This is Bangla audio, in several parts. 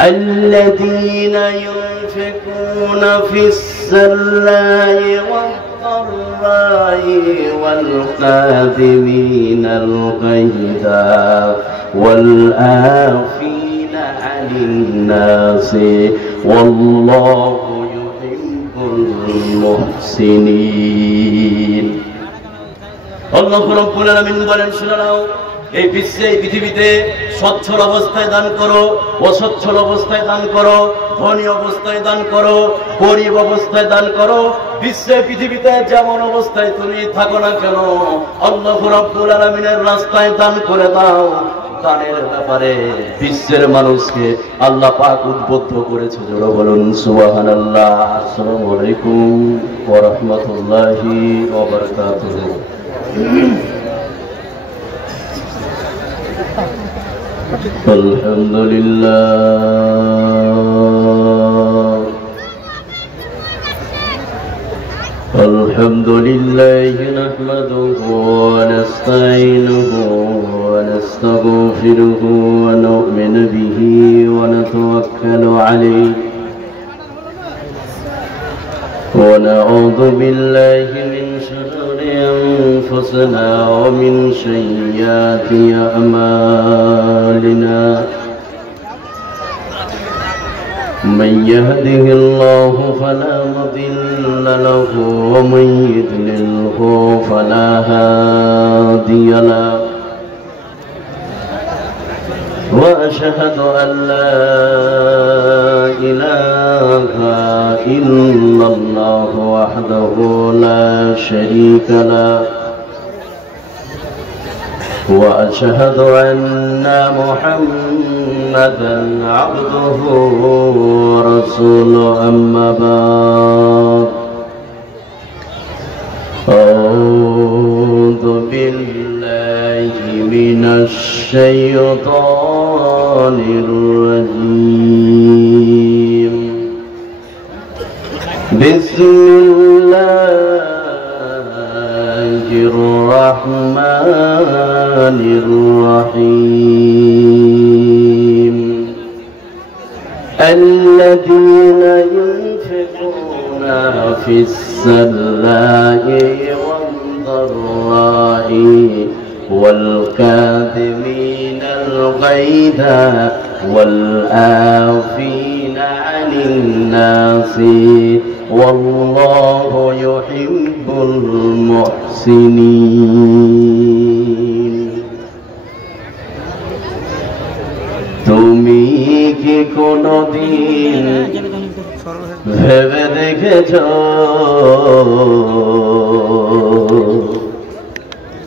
الذين ينفقون في السراء والضراء والكاظمين الغيظ والعافين عن الناس والله يحب المحسنين আল্লাহ রাব্বুল আলামিন বলেন শুনে নাও এই বিশ্বে পৃথিবীতে সচ্ছল অবস্থায় দান করো অসচ্ছল অবস্থায় দান করো ধনী অবস্থায় দান করো গরীব অবস্থায় দান করো বিশ্বে পৃথিবীতে যেমন অবস্থায় তুমি থাকো না কেন আল্লাহ রাব্বুল আলামিনের রাস্তায় দান করে দাও দানের ব্যাপারে বিশ্বের মানুষকে আল্লাহ পাক উদ্বুদ্ধ করেছে জোরে বলুন সুবহানাল্লাহ আসসালামু আলাইকুম ওয়া রাহমাতুল্লাহি ওয়া বারাকাতুহু الحمد لله نحمده ونستعينه ونستغفره ونؤمن به ونتوكل عليه ونعوذ بالله من شرور أنفسنا ومن سيئات أعمالنا من يهده الله فلا مضل له ومن يضلله فلا هادي له وأشهد أن لا إله إلا الله وحده لا شريك له وأشهد أن محمدا عبده ورسوله أما بعد أعوذ بالله من الشيطان الرجيم بسم الله الرحمن الرحيم الذين ينفقون في السراء والضراء والكاظمين الغيظ والعافين عن الناس والله يحب المحسنين তুমি কি কোনদিন ভেবে দেখেছো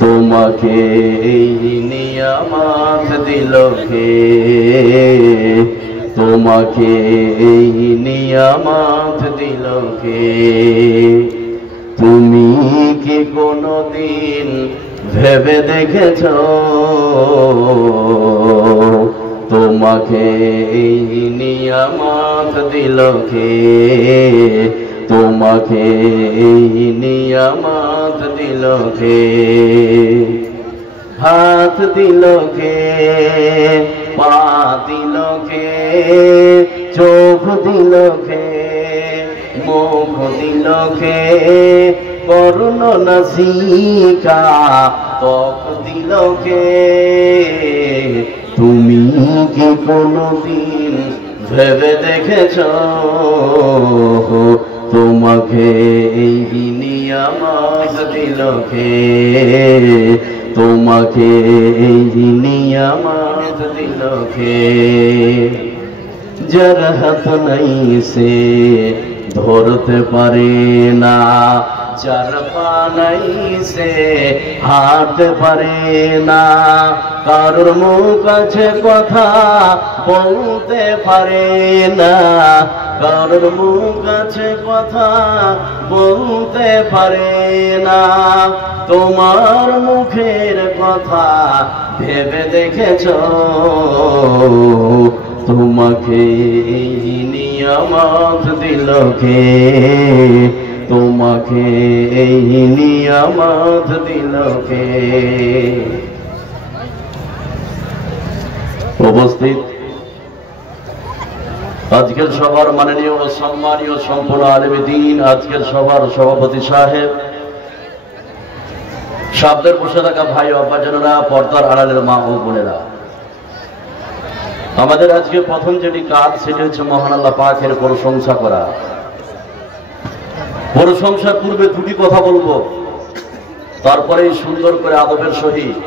তোমাকে এই নিয়ামত দিল কে তোমাকে এই নিয়ামত দিল কে তুমি কি কোনদিন ভেবে দেখেছো তোমাকে এই নিয়ামত দিল কে তোমাকে এই নিয়ামত দিল কে হাত দিল কে পা দিল কে চোখ দিল কে মুখ দিল কে করুণ নাসিকা ত্বক দিল কে তুমি কি কোনদিন ভেবে দেখেছো তোমাকে এই নিয়ামত দিল কে তোমাকে এই নিয়ামত দিল কে যার হাত নাই সে ধরতে পারে না যার পা নাই সে হাঁটতে পারে না কারোর মুখ আছে কথা বলতে পারে না কারোর মুখ আছে কথা বলতে পারে না তোমার মুখের কথা ভেবে দেখেছো তোমাকে এই নিয়ামত দিল কে তোমাকে এই নিয়ামত দিল কে উপস্থিত আজকের সভার মাননীয় ও সম্মানীয় সম্পূর্ণ আলেমে দ্বীন, আজকের সভার সভাপতি সাহেব, শব্দের বসে থাকা ভাই আব্বাজানেরা, পর্দার আড়ালের মা ও বোনেরা, আমাদের আজকে প্রথম যেটি কাজ সেটি হচ্ছে মহান আল্লাহ পাকের প্রশংসা করা। প্রশংসার পূর্বে দুটি কথা বলবো, তারপরে সুন্দর করে আদবের সহিত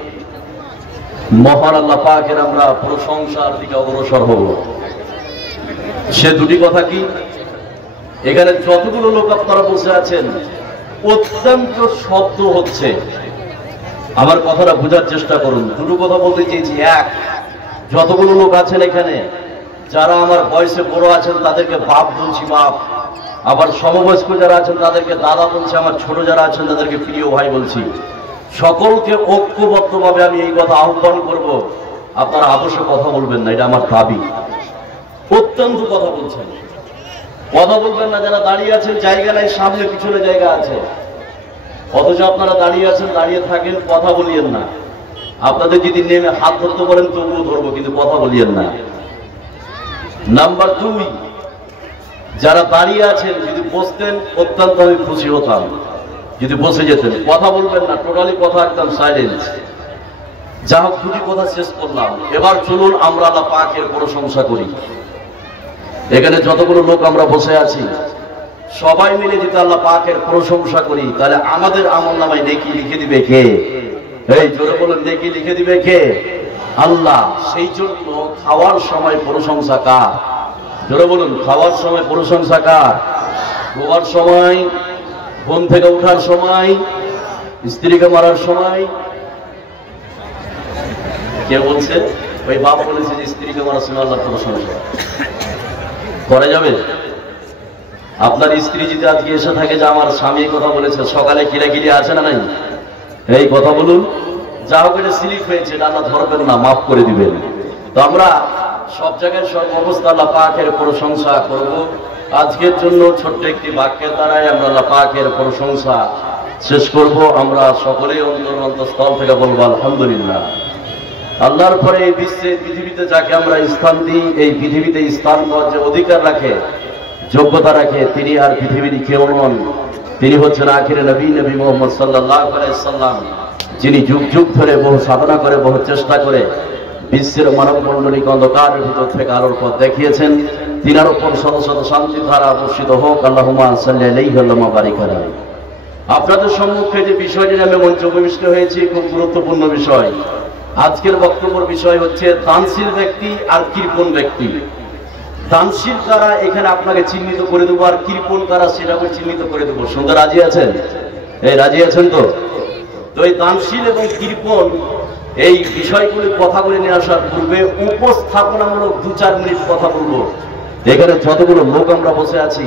মহান আল্লাহ পাকের আমরা প্রশংসার দিকে অগ্রসর হব। সে দুটি কথা কি? এখানে যতগুলো লোক আপনারা বসে আছেন অত্যন্ত শব্দ হচ্ছে, আমার কথাটা বোঝার চেষ্টা করুন। দুটো কথা বলতে চেয়েছি। এক, যতগুলো লোক আছেন এখানে, যারা আমার বয়সে বড় আছেন তাদেরকে বাপ বলছি, বাপ। আবার সমবয়স্ক যারা আছেন তাদেরকে দাদা বলছি, আমার ছোট যারা আছেন তাদেরকে প্রিয় ভাই বলছি। সকলকে ঐক্যবদ্ধভাবে আমি এই কথা আহ্বান করব, আপনারা অবশ্য কথা বলবেন না, এটা আমার দাবি। অত্যন্ত কথা বলছেন, কথা বলবেন না। যারা দাঁড়িয়ে আছেন জায়গা নাই, সামনে পিছনে জায়গা আছে, অথচ আপনারা দাঁড়িয়ে আছেন, দাঁড়িয়ে থাকেন, কথা বলিয়েন না। আপনাদের যদি নেমে হাত ধরতে বলেন তবুও ধরবো, কিন্তু কথা বলিয়েন না। নাম্বার 2, যারা দাঁড়িয়ে আছেন যদি বসতেন অত্যন্ত আমি খুশি হতাম, যদি বসে যেতেন। কথা বলবেন না, টোটালি কথা একদম সাইলেন্স। যা হোক, দুটি কথা শেষ করলাম। এবার চলুন আমরা আল্লাহ পাকের প্রশংসা করি। এখানে যতগুলো লোক আমরা বসে আছি সবাই মিলে যদি আল্লাহ পাকের প্রশংসা করি, তাহলে আমাদের আমলনামায় নেকি লিখে দিবে কে? এই জোরে বলুন, নেকি লিখে দিবে কে? আল্লাহ। সেই জন্য খাওয়ার সময় প্রশংসা কার? জোরে বলুন, খাওয়ার সময় প্রশংসা কার? শোয়ার সময়, ঘুম থেকে ওঠার সময়, স্ত্রীকে মারার সময়। কে বলছে? ওই বাবা বলেছে যে স্ত্রীকে মারার সময় আল্লাহ প্রশংসা করা যাবে। আপনার স্ত্রী যদি আজকে এসে থাকে যে আমার স্বামী কথা বলেছে, সকালে কিরাকিরি আছে না নাই? এই কথা বলুন। যা হোক, এটা স্লিপ হয়েছে, এটা আল্লাহ ধরবেন না, মাফ করে দিবেন। তো আমরা সব জায়গায় সব অবস্থা আল্লাহ পাকের প্রশংসা করব। আজকের জন্য ছোট্ট একটি বাক্যের দ্বারাই আমরা আল্লাহ পাকের প্রশংসা শেষ করব। আমরা সকলেই অন্তরস্থল থেকে বলবো আলহামদুলিল্লাহ। আল্লাহর পরে এই বিশ্বে, পৃথিবীতে যাকে আমরা স্থান দিই, এই পৃথিবীতে স্থান পাওয়ার যে অধিকার রাখে, যোগ্যতা রাখে, তিনি আর পৃথিবীর কেউ নন। তিনি হচ্ছেন আখিরে নবী, নবী মুহাম্মদ সাল্লাল্লাহু আলাইহি সাল্লাম, যিনি যুগ যুগ ধরে বহু সাধনা করে, বহু চেষ্টা করে বিশ্বের মানব মণ্ডলীকে অন্ধকারের ভিতর থেকে আলোর পথ দেখিয়েছেন। তিনার উপর শত শত শান্তি ধারা বর্ষিত হোক। আল্লাহুম্মা সাল্লি আলাইহি ওয়া সাল্লাম বারিক আলাইহি। আপনাদের সম্মুখে যে বিষয়টি আমি মঞ্চ ভূমিষ্ঠ হয়েছি, খুব গুরুত্বপূর্ণ বিষয়। আজকের বক্তব্যের বিষয় হচ্ছে দানশীল ব্যক্তি আর কৃপণ ব্যক্তি। দানশীল কারা এখানে আপনাকে চিহ্নিত করে দেবো, আর কৃপণ কারা সেটাকে চিহ্নিত করে দেবো। শুনতে রাজি আছেন? এই রাজি আছেন তো? তো এই দানশীল এবং কৃপণ এই বিষয়গুলি কথাগুলি নিয়ে আসার পূর্বে উপস্থাপনামূলক 2-4 মিনিট কথা বলবো। এখানে যতগুলো লোক আমরা বসে আছি,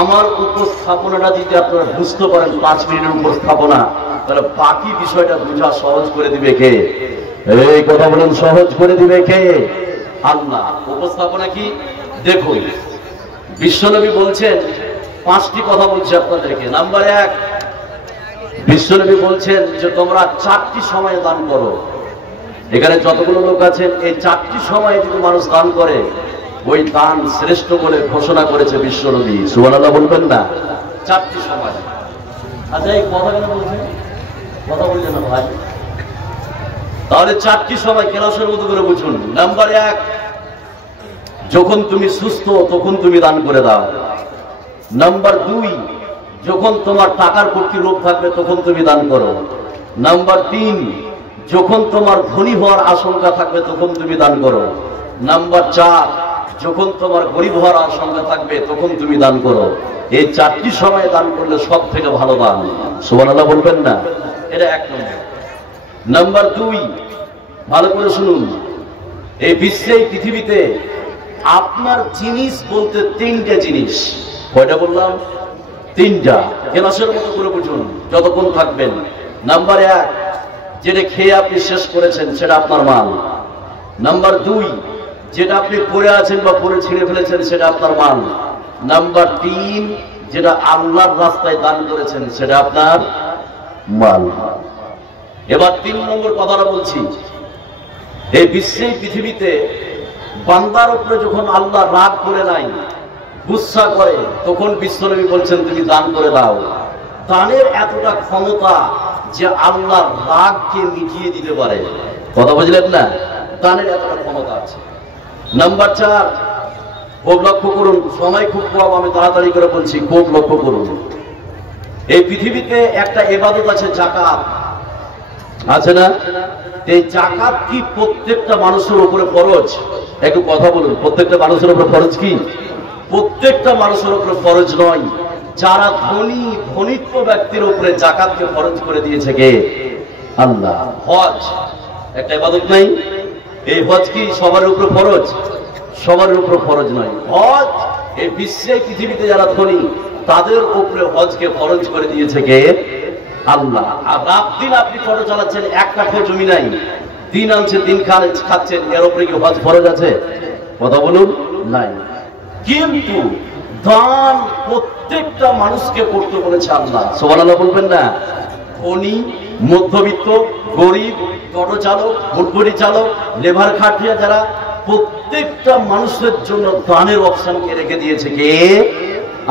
আমার উপস্থাপনাটা যদি আপনারা বুঝতে পারেন 5 মিনিটের উপস্থাপনা, তাহলে বাকি বিষয়টা বোঝা সহজ করে দিবে কে? এই কথা বলুন, সহজ করে দিবে কে? আল্লাহ। উপস্থাপনা কি দেখুন, বিশ্বনবী বলছেন 5টি কথা বলছে আপনাদেরকে। নাম্বার 1, বিশ্বনবী বলছেন যে তোমরা 4টি সময়ে দান করো। এখানে যতগুলো লোক আছেন, এই 4টি সময়ে যদি মানুষ দান করে, ওই দান শ্রেষ্ঠ বলে ঘোষণা করেছে বিশ্বনবী। সুবহানাল্লাহ বলবেন না? 4টি সময়। আচ্ছা, এই কথা কেন বলছেন? কথা বলছেন না ভাই? তাহলে 4টি সময় কেলাসের মতো করে বুঝুন। নাম্বার 1, যখন তুমি সুস্থ তখন তুমি দান করে দাও। নাম্বার 2, যখন তোমার টাকার প্রতি লোভ থাকবে তখন তুমি দান করো। নাম্বার 3, যখন তোমার ধনী হওয়ার আশঙ্কা থাকবে তখন তুমি দান করো। নাম্বার 4, যখন তোমার গরিব হওয়ার আশঙ্কা থাকবে তখন তুমি দান করো। এই 4টি সময় দান করলে সব থেকে ভালো দান। সুবহানাল্লাহ বলবেন না? এটা 1 নম্বর। নাম্বার 2, ভালো করে শুনুন, এই বিশ্বে, পৃথিবীতে আপনার জিনিস বলতে 3টে জিনিস। কয়টা বললাম? 3টা। কেলাসের মতো করে বুঝুন যতক্ষণ থাকবেন। নাম্বার 1, যেটা খেয়ে আপনি শেষ করেছেন সেটা আপনার মাল। নাম্বার 2, যেটা আপনি পড়ে আছেন বা পড়ে ছিঁড়ে ফেলেছেন সেটা আপনার মাল। নাম্বার 3, যেটা আল্লাহর রাস্তায় দান করেছেন সেটা আপনার মাল। এবার 3 নম্বর কথাটা বলছি। এই বিশ্বে, পৃথিবীতে বান্দার উপরে যখন আল্লাহ রাগ করে নাই, গুসা করে, তখন বিশ্বনবী বলছেন তুমি দান করে দাও। দানের এতটা ক্ষমতা যে আল্লাহর রাগকে মিটিয়ে দিতে পারে। কথা বুঝলেন না? দানের এতটা ক্ষমতা আছে। নাম্বার 4, খুব লক্ষ্য করুন, সময় খুব কম, আমি তাড়াতাড়ি করে বলছি, খুব লক্ষ্য করুন। এই পৃথিবীতে একটা ইবাদত আছে, যাকাত আছে না? এই যাকাত কি প্রত্যেকটা মানুষের উপরে ফরজ? একটু কথা বলুন, প্রত্যেকটা মানুষের উপরে ফরজ কি? প্রত্যেকটা মানুষের উপরে ফরজ নয়। যারা ধনিত্ব ব্যক্তির উপরে যাকাতকে ফরজ করে দিয়েছে কে? আল্লাহ। হজ একটা ইবাদত নাই? এই হজ কি সবার উপরে ফরজ? সবার উপরে ফরজ নয়। হজ এই বিশ্বে পৃথিবীতে যারা ধনী তাদের উপরে হজকে ফরজ করে দিয়েছে কে? আল্লাহ। আর রাত দিন আপনি টোটো চালাচ্ছেন, এক কাঠে জমি নাই, দিন আনছে দিন খাচ্ছেন, এর উপরে কি হজ ফরজ আছে? কথা বলুন, নাই। কিন্তু দান প্রত্যেকটা মানুষকে করতে বলেছে আল্লাহ। সুবহানাল্লাহ বলবেন না? ধনী, মধ্যবিত্ত, গরিব, টোটো চালক, ভুটভুটি চালক, লেবার খাটিয়া যারা, প্রত্যেকটা মানুষের জন্য দানের অপশনকে রেখে দিয়েছে কে?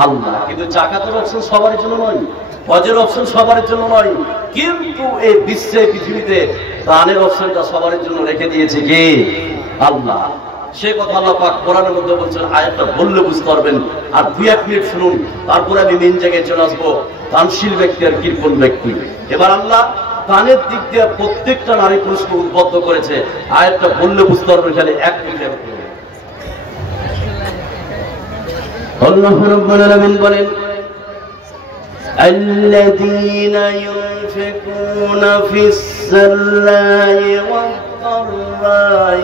আল্লাহ। কিন্তু যাকাতের অপশন সবার জন্য নয়, হজের অপশন সবার জন্য নয়, কিন্তু এই বিশ্বে পৃথিবীতে দানের অপশনটা সবার জন্য রেখে দিয়েছে কে? আল্লাহ। সে কথা আল্লাহ পাক কোরআনের মধ্যে বলছেন, আয়াতটা বললে বুঝতে পারবেন। আর 2-1 মিনিট শুনুন, তারপরে আমি মেন জায়গায় চলে আসবো, দানশীল ব্যক্তি আর কৃপণ ব্যক্তি। এবার আল্লাহ দানের দিক দিয়ে প্রত্যেকটা নারী পুরুষকে উদ্বুদ্ধ করেছে। আয়াতটা বললে বুঝতে পারবেন, খালি 1 মিনিট। আল্লাহ রাব্বুল আলামিন বলেন, الذين ينفقون في السراء والضراء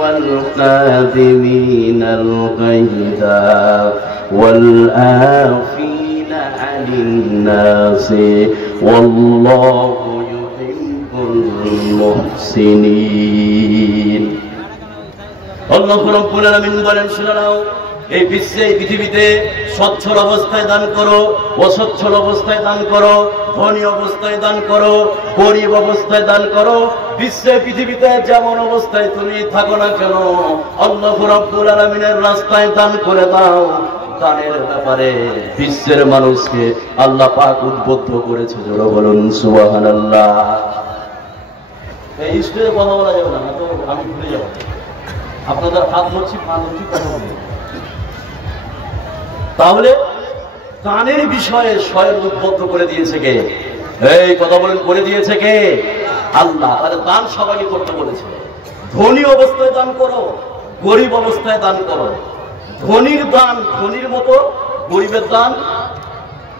والكاظمين الغيظ والعافين عن الناس والله يحب المحسنين। আল্লাহ রাব্বুল আলামিন বলেন, শুনে নাও, এই বিশ্বে পৃথিবীতে সচ্ছল অবস্থায় দান করো, অসচ্ছল অবস্থায় দান করো, ধনী অবস্থায় দান করো, গরিব অবস্থায় দান করো। বিশ্বে পৃথিবীতে যেমন অবস্থায় তুমি থাকো না কেন, আল্লাহ রাব্বুল আলামিনের রাস্তায় দান করে দাও। দানের ব্যাপারে বিশ্বের মানুষকে আল্লাহ পাক উদ্বুদ্ধ করেছে। জোরে বলুন সুবহানাল্লাহ। এই স্টেজে কথা বলা যাবে না, তো আমি ভুলে যাব। আপনাদের হাত ধরছি, পা ধরছি, কথা বলবো। তাহলে দানের বিষয়ে স্বয়ং উদ্বুদ্ধ করে দিয়েছে কে? এই কথা বলেন, করে দিয়েছে কে? আল্লাহ। তাহলে দান সবাইকে করতে বলেছে। ধনী অবস্থায় দান করো, গরিব অবস্থায় দান করো। ধনীর দান ধনীর মতো, গরিবের দান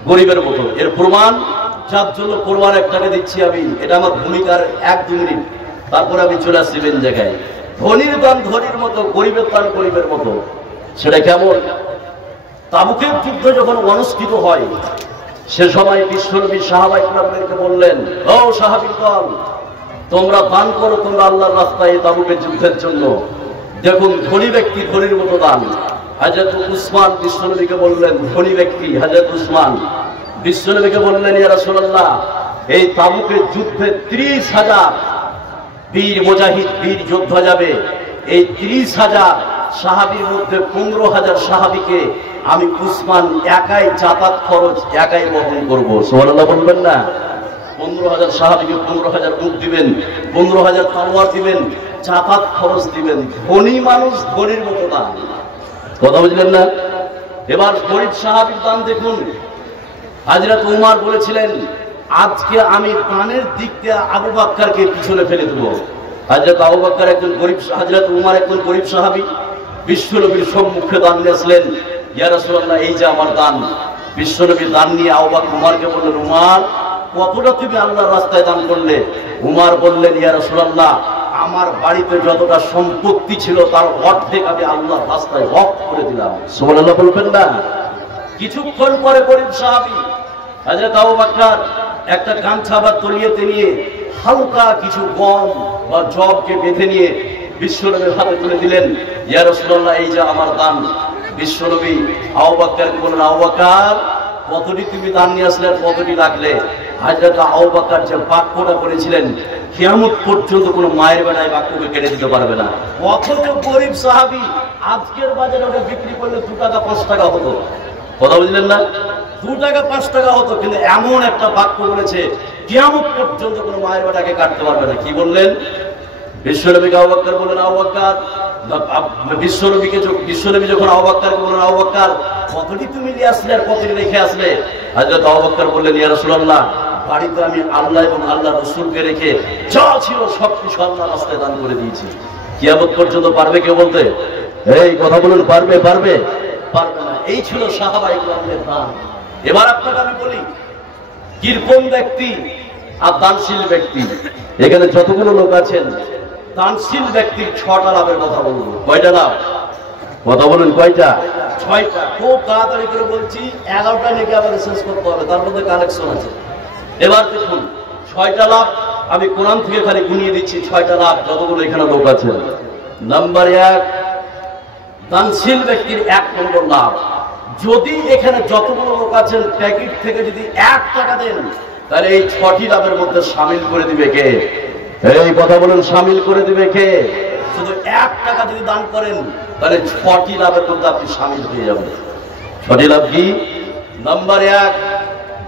গরিবের মতো। এর প্রমাণ, যার জন্য কোরবান একটাকে দিচ্ছি আমি, এটা আমার ভূমিকার 1-2 মিনিট, তারপরে আমি চলে আসছি মেন জায়গায়। ধনীর দান ধনীর মতো, গরিবের দান গরিবের মতো। সেটা কেমন? তাবুকের যুদ্ধ যখন অনুষ্ঠিত হয়, সে সময় বিশ্বনবী সাহাবায়ে কেরামদেরকে বললেন, ও সাহাবী দল, তোমরা দান করো তোমরা আল্লাহর রাস্তায় তাবুকের যুদ্ধের জন্য। দেখুন, ধনী ব্যক্তি ধনীর মতো দান। হযরত উসমান বিশ্বনবীকে বললেন, ধনী ব্যক্তি হযরত উসমান বিশ্বনবীকে বললেন, ইয়া রাসূলুল্লাহ, এই তাবুকের যুদ্ধে 30,000 বীর মুজাহিদ, বীর যোদ্ধা যাবে। এই 30,000 সাহাবীর মধ্যে 15,000 সাহাবীকে আমি উসমান একাই যাতায়াত খরচ একাই বহন করবো। সুবহানাল্লাহ বলবেন না? 15,000 সাহাবীকে 15,000 উট দিবেন, 15,000 তলোয়ার দিবেন, যাতায়াত খরচ দিবেন। ধনী মানুষ ধনীর মতো দান। কথা বুঝলেন না? এবার গরিব সাহাবীর দান দেখুন। হযরত উমর বলেছিলেন, আজকে আমি দানের দিক দিয়ে আবু বকরকে পিছনে ফেলে দেব। হযরত আবু বকর একজন গরিব, হযরত উমর একজন গরিব সাহাবী। বিশ্বনবীর সম্মুখে দান নিয়ে আসলেন, ইয়া রাসূলুল্লাহ, এই যে আমার দান। বিশ্বনবী দান নিয়ে আবু বকর উমরকে বললেন, উমর, কতটা তুমি আল্লাহর রাস্তায় দান করলে? উমর বললেন, ইয়া রাসূলুল্লাহ, আমার বাড়িতে যতটা সম্পত্তি ছিল তার অর্ধেক আমি আল্লাহর রাস্তায় ওয়াকফ করে দিলাম। সুবহানাল্লাহ বলবেন না? কিছুক্ষণ পরে গরিব সাহাবী হযরত আবু বকর একটা গামছা বা তলিয়েতে নিয়ে হালকা কিছু গম বা জবকে বেঁধে নিয়ে বিশ্বনবীর হাতে তুলে দিলেন, ইয়া রাসূলুল্লাহ, এই যে আমার দান। বিশ্বনবী আবু বকরকে বললেন, আবু বকর, কতটি তুমি দান নিয়ে আসলে, কতটি লাগলে? হযরত আবু বকর যে বাক্যটা বলেছিলেন, কিয়ামত পর্যন্ত কোনো মায়ের বেলায় বাক্যকে কেটে দিতে পারবে না। অথচ গরিব সাহাবী আজকের বাজারে ওটা বিক্রি করলে 2 টাকা 5 টাকা হতো। কথা বুঝলেন না? 2 টাকা 5 টাকা হতো, কিন্তু এমন একটা বাক্য বলেছে কিয়ামত পর্যন্ত কোনো মায়ের বেটাকে কাটতে পারবে না। কি বললেন? বিশ্বনবীকে আবু বকর বললেন, আবু বকর, বিশ্বনবী যখন আবু বকরকে বললেন, আবু বকর কতটি তুমি নিয়ে আসলে আর কতটি রেখে আসলে? হযরত আবু বকর বললেন, ইয়া রাসূলুল্লাহ, বাড়িতে আমি আল্লাহ এবং আল্লাহ রাসূলকে রেখে যা ছিল সব কিছু আল্লাহর রাস্তায় দান করে দিয়েছি। কিয়ামত পর্যন্ত পারবে কেউ বলতে? এই কথা বলুন, পারবে? পারবে না। এই ছিল সাহাবায়ে কেরামের দান। এবার আপনাকে আমি বলি, কিরকম ব্যক্তি আর দানশীল ব্যক্তি। এখানে যতগুলো লোক আছেন, দানশীল ব্যক্তির 6টা লাভের কথা বলবো। কয়টা লাভ? কথা বলুন, কয়টা? 6টা। খুব তাড়াতাড়ি করে বলছি, 11টা নাকি আবার শেষ করতে হবে, তার মধ্যে কালেকশন আছে। এবার দেখুন 6টা লাভ আমি কোরআন থেকে খালি গুনিয়ে দিচ্ছি। 6টা লাভ যতগুলো এখানে লোক আছেন। নাম্বার 1, দানশীল ব্যক্তির 1 নম্বর লাভ, যদি এখানে যতগুলো লোক আছেন প্যাকেট থেকে যদি 1 টাকা দেন, তাহলে এই 6টি লাভের মধ্যে শামিল করে দিবে কে? এই কথা বলুন, শামিল করে দিবে কে? শুধু 1 টাকা যদি দান করেন, তাহলে 6টি লাভের মধ্যে আপনি শামিল হয়ে যাবেন। 6টি লাভ কি? নাম্বার 1,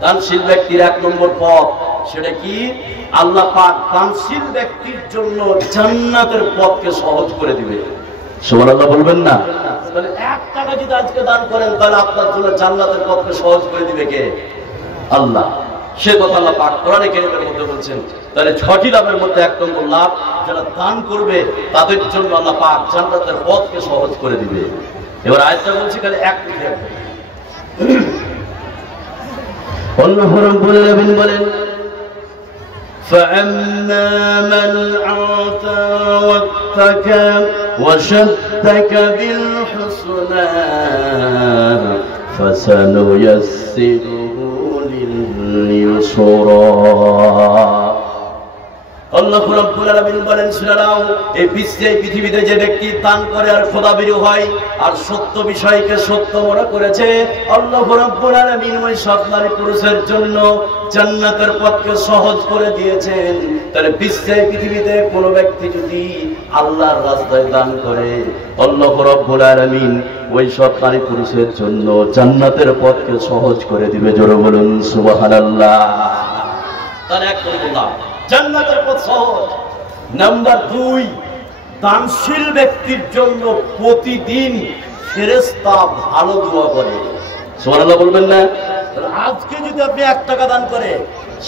দানশীল ব্যক্তির 1 নম্বর পথ, সেটা কি? আল্লাহ পাক দানশীল ব্যক্তির জন্য জান্নাতের পথকে সহজ করে দিবে। সুবহানাল্লাহ বলবেন না? তাহলে 1 টাকা যদি আজকে দান করেন, তাহলে আপনার জন্য জান্নাতের পথকে সহজ করে দিবে কে? আল্লাহ। সে কথা আল্লাহ পাক কোরআনে কারীমের মধ্যে বলছেন। তাহলে 6টি লাভের মধ্যে 1 নম্বর লাভ, যারা দান করবে তাদের জন্য আল্লাহ পাক জান্নাতের পথকে সহজ করে দিবে। এবার আয়াতটা বলছি, খালি এক মিনিট। আল্লাহ রাব্বুল আলামিন বলেন, فَأَمَّا مَنْ أَعْطَى وَاتَّقَى وَصَدَّقَ بِالْحُسْنَى فَسَنُيَسِّرُهُ لِلْيُسْرَى। আল্লাহ রাব্বুল আলামিন বলেন, শুনে নাও, এই পৃথিবীতে যে ব্যক্তি দান করে আর খোদাভীরু হয় আর সত্য বিষয়কে সত্য মনে করেছে, আল্লাহ রাব্বুল আলামিন ওই সব নারী পুরুষের জন্য জান্নাতের পথকে সহজ করে দিয়েছেন। তাহলে পৃথিবীতে কোনো ব্যক্তি যদি আল্লাহর রাস্তায় দান করে, আল্লাহ রাব্বুল আলামিন ওই সব নারী পুরুষের জন্য জান্নাতের পথকে সহজ করে দিবে। জোরে বলুন সুবহানাল্লাহ। তার 1 নম্বর লাভ, জান্নাতের পথ সহজ। নাম্বার 2, দানশীল ব্যক্তির জন্য প্রতিদিন ফেরেশতা ভালো দোয়া করে। সুবহানাল্লাহ বলবেন না? আজকে যদি আপনি 1 টাকা দান করে,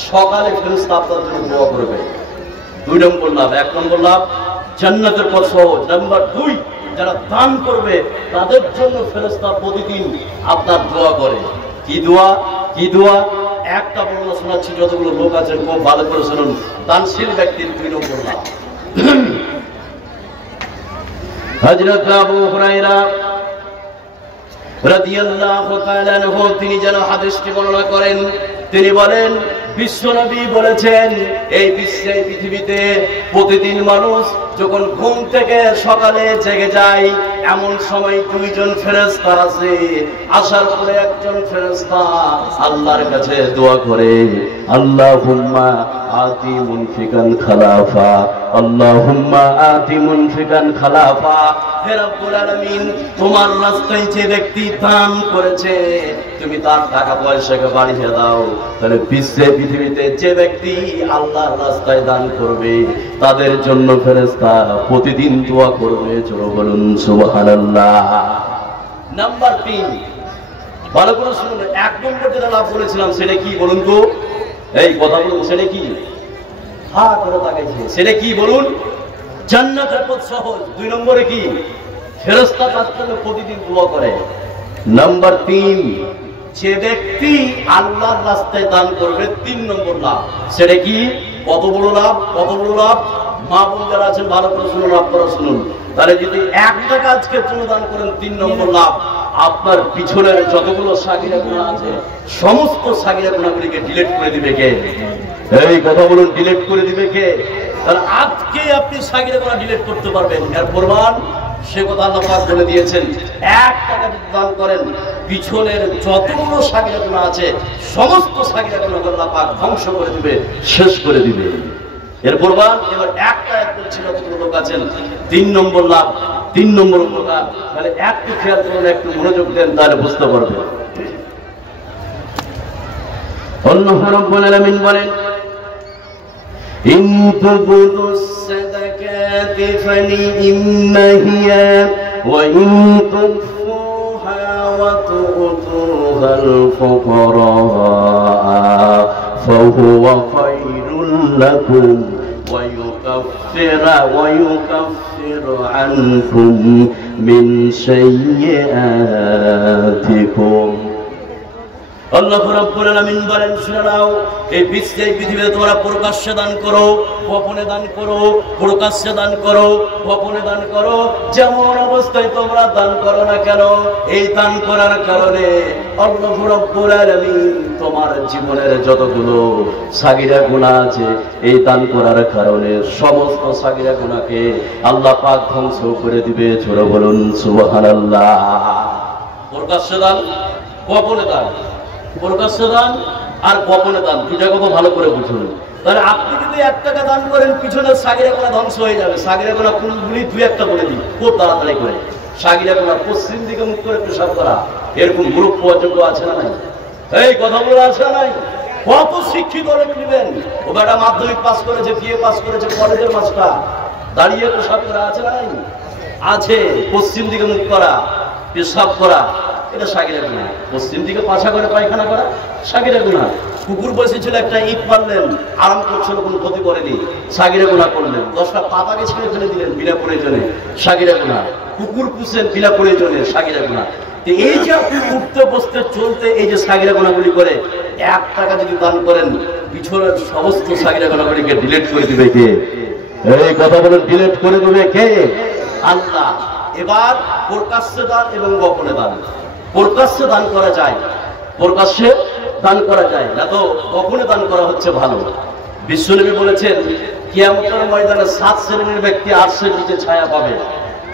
সকালে ফেরেশতা আপনার জন্য দোয়া করবে। 2 নম্বর লাভ। 1 নম্বর লাভ জান্নাতের পথ সহজ। নাম্বার 2, যারা দান করবে তাদের জন্য ফেরেশতা প্রতিদিন আপনার দোয়া করে। কি দোয়া? কি দোয়া? একটা বর্ণনা শোনাচ্ছি, যতগুলো লোক আছেন খুব ভালো করে শুনুন। দানশীল ব্যক্তির 2 নম্বর লাভ। হযরত আবু হুরায়রা রাদিয়াল্লাহু তাআলা আনহু তিনি যেন হাদিসটি বর্ণনা করেন। তিনি বলেন, বিশ্বনবী বলেছেন, এই পৃথিবীতে প্রতিদিন মানুষ যখন ঘুম থেকে সকালে জেগে যায়, এমন সময় 2 জন ফেরেশতা আছে। আসার পরে একজন ফেরেশতা আল্লাহর কাছে দোয়া করে, আল্লাহুম্মা আতি মুনফিকান খালাফা, আল্লাহুম্মা আতি মুনফিকান খালাফা। হে রব্বুল আলামিন, তোমার রাস্তায় যে ব্যক্তি দান করেছে, তুমি তার টাকা পয়সাকে বাড়িয়ে দাও। তাহলে পৃথিবীতে যে ব্যক্তি আল্লাহর রাস্তায় দান করবে, তাদের জন্য ফেরেশতা প্রতিদিন দোয়া করবে। জোরে বলুন সুবহানাল্লাহ। নাম্বার 3, ভালো করে শুনুন। 1 নম্বর যেটা লাভ বলেছিলাম, সেটা কি বলুন তো? এই কথা বলুন, সেটা কি? হ্যাঁ করে তাকাইছে, সেটা কি বলুন? জান্নাতের পথ সহজ। 2 নম্বরে কি? ফেরেশতা তার জন্য প্রতিদিন দোয়া করে। নাম্বার 3, যে ব্যক্তি আল্লাহর রাস্তায় দান করবে, 3 নম্বর লাভ। সেটা কি? কত বড় লাভ? কত বড় লাভ? মা বোন যারা আছেন ভালো করে শুনুন, আপনারা শুনুন। তাহলে যদি 1 টাকা আজকের জন্য দান করেন, 3 নম্বর লাভ, আপনার পিছনের যতগুলো সাগিরা গুনাহ আছে সমস্ত সাগিরা গুনাহগুলিকে ডিলিট করে দিবে কে? এই কথা বলুন, ডিলিট করে দিবে কে? তাহলে আজকে আপনি সাগিরা গুনাহ ডিলিট করতে পারবেন। এর প্রমাণ সে কথা আল্লাহ পাক বলে দিয়েছেন, 1 টাকা যদি দান করেন, পিছনের যতগুলো সাগিরা গুনাহ আছে সমস্ত সাগিরা গুনাহ আল্লাহ পাক ধ্বংস করে দিবে, শেষ করে দিবে। এর কোরবান। এবার একটা এক করছি যতগুলো লোক আছেন 3 নম্বর লাভ, 3 নম্বর উপকার, তাহলে একটু খেয়াল করলে একটু মনোযোগ দেন, তাহলে বুঝতে পারবেন। আল্লাহ রাব্বুল আলামিন বলেন, ইন তুবদুস সাদাকাতি ফানি'ম্মা হিয়া ওয়া ইন তুখফুহা ওয়া তু'তুহাল ফুকারা ফাহুয়া খায়রুল লাকুম ওয়া ইউকাফিরু আনকুম মিন সাইয়্যাতিকুম। আল্লাহ রাব্বুল আলামিন বলেন, শুনে নাও, এই বিশ্বে পৃথিবীতে তোমরা প্রকাশ্যে দান করো, গোপনে দান করো, প্রকাশ্যে দান করো, গোপনে দান করো, যেমন অবস্থায় তোমরা দান করো না কেন, এই দান করার কারণে আল্লাহ রাব্বুল আলামিন তোমার জীবনের যতগুলো সাগীরা গুনাহ আছে, এই দান করার কারণে সমস্ত সাগীরা গুনাহকে আল্লাহ পাক ধ্বংস করে দিবে। জোরে বলুন সুবহানাল্লাহ। প্রকাশ্যে দান, গোপনে দান, প্রকাশ্যে দান আর গোপনে দান, দুটা কথা ভালো করে বুঝুন। তাহলে আপনি যদি 1 টাকা দান করেন, পিছনের সাগীরা গোনা ধ্বংস হয়ে যাবে। সাগীরা গোনা কোনগুলি 2-1টা বলে দিই খুব তাড়াতাড়ি করে। সাগীরা গোনা পশ্চিম দিকে মুখ করে পেশাব করা, এরকম গ্রুপ যোগ্য আছে না নাই? এই কথাগুলো আছে না নাই? কত শিক্ষিত লোক নেবেন, ও বেটা মাধ্যমিক পাস করেছে, বিএ পাস করেছে, কলেজের মাস্টার, দাঁড়িয়ে পেশাব করা আছে না নাই? আছে। পশ্চিম দিকে মুখ করা, পেশাব করা, এটা সাগীরা গুনাহ। পশ্চিম দিকে পাছা করে পায়খানা করা সাগীরা গুনাহ। কুকুর বসেছিল, একটা ইট মারলেন, আরাম করছিল, কোনো ক্ষতি করেনি, সাগীরা গুনাহ করলেন। 10টা পাতাকে ছিঁড়ে ফেলে দিলেন বিনা প্রয়োজনে, সাগীরা গুনাহ। কুকুর পুষেন বিনা প্রয়োজনে, সাগীরা গুনাহ। এই যে আপনি উঠতে বসতে চলতে এই যে সাগীরা গুনাহগুলি করে, 1 টাকা যদি দান করেন, পিছনের সমস্ত সাগীরা গুনাহগুলিকে ডিলিট করে দিবে কে? এই কথা বলেন, ডিলিট করে দিবে কে? আল্লাহ। এবার প্রকাশ্যে দান এবং গোপনে দান। প্রকাশ্যে দান করা যায়, প্রকাশ্যে দান করা যায় না, তো গোপনে দান করা হচ্ছে ভালো। বিশ্বনবী বলেছেন, কিয়ামতের ময়দানে 7 শ্রেণীর ব্যক্তি আরশের নিচে ছায়া পাবে।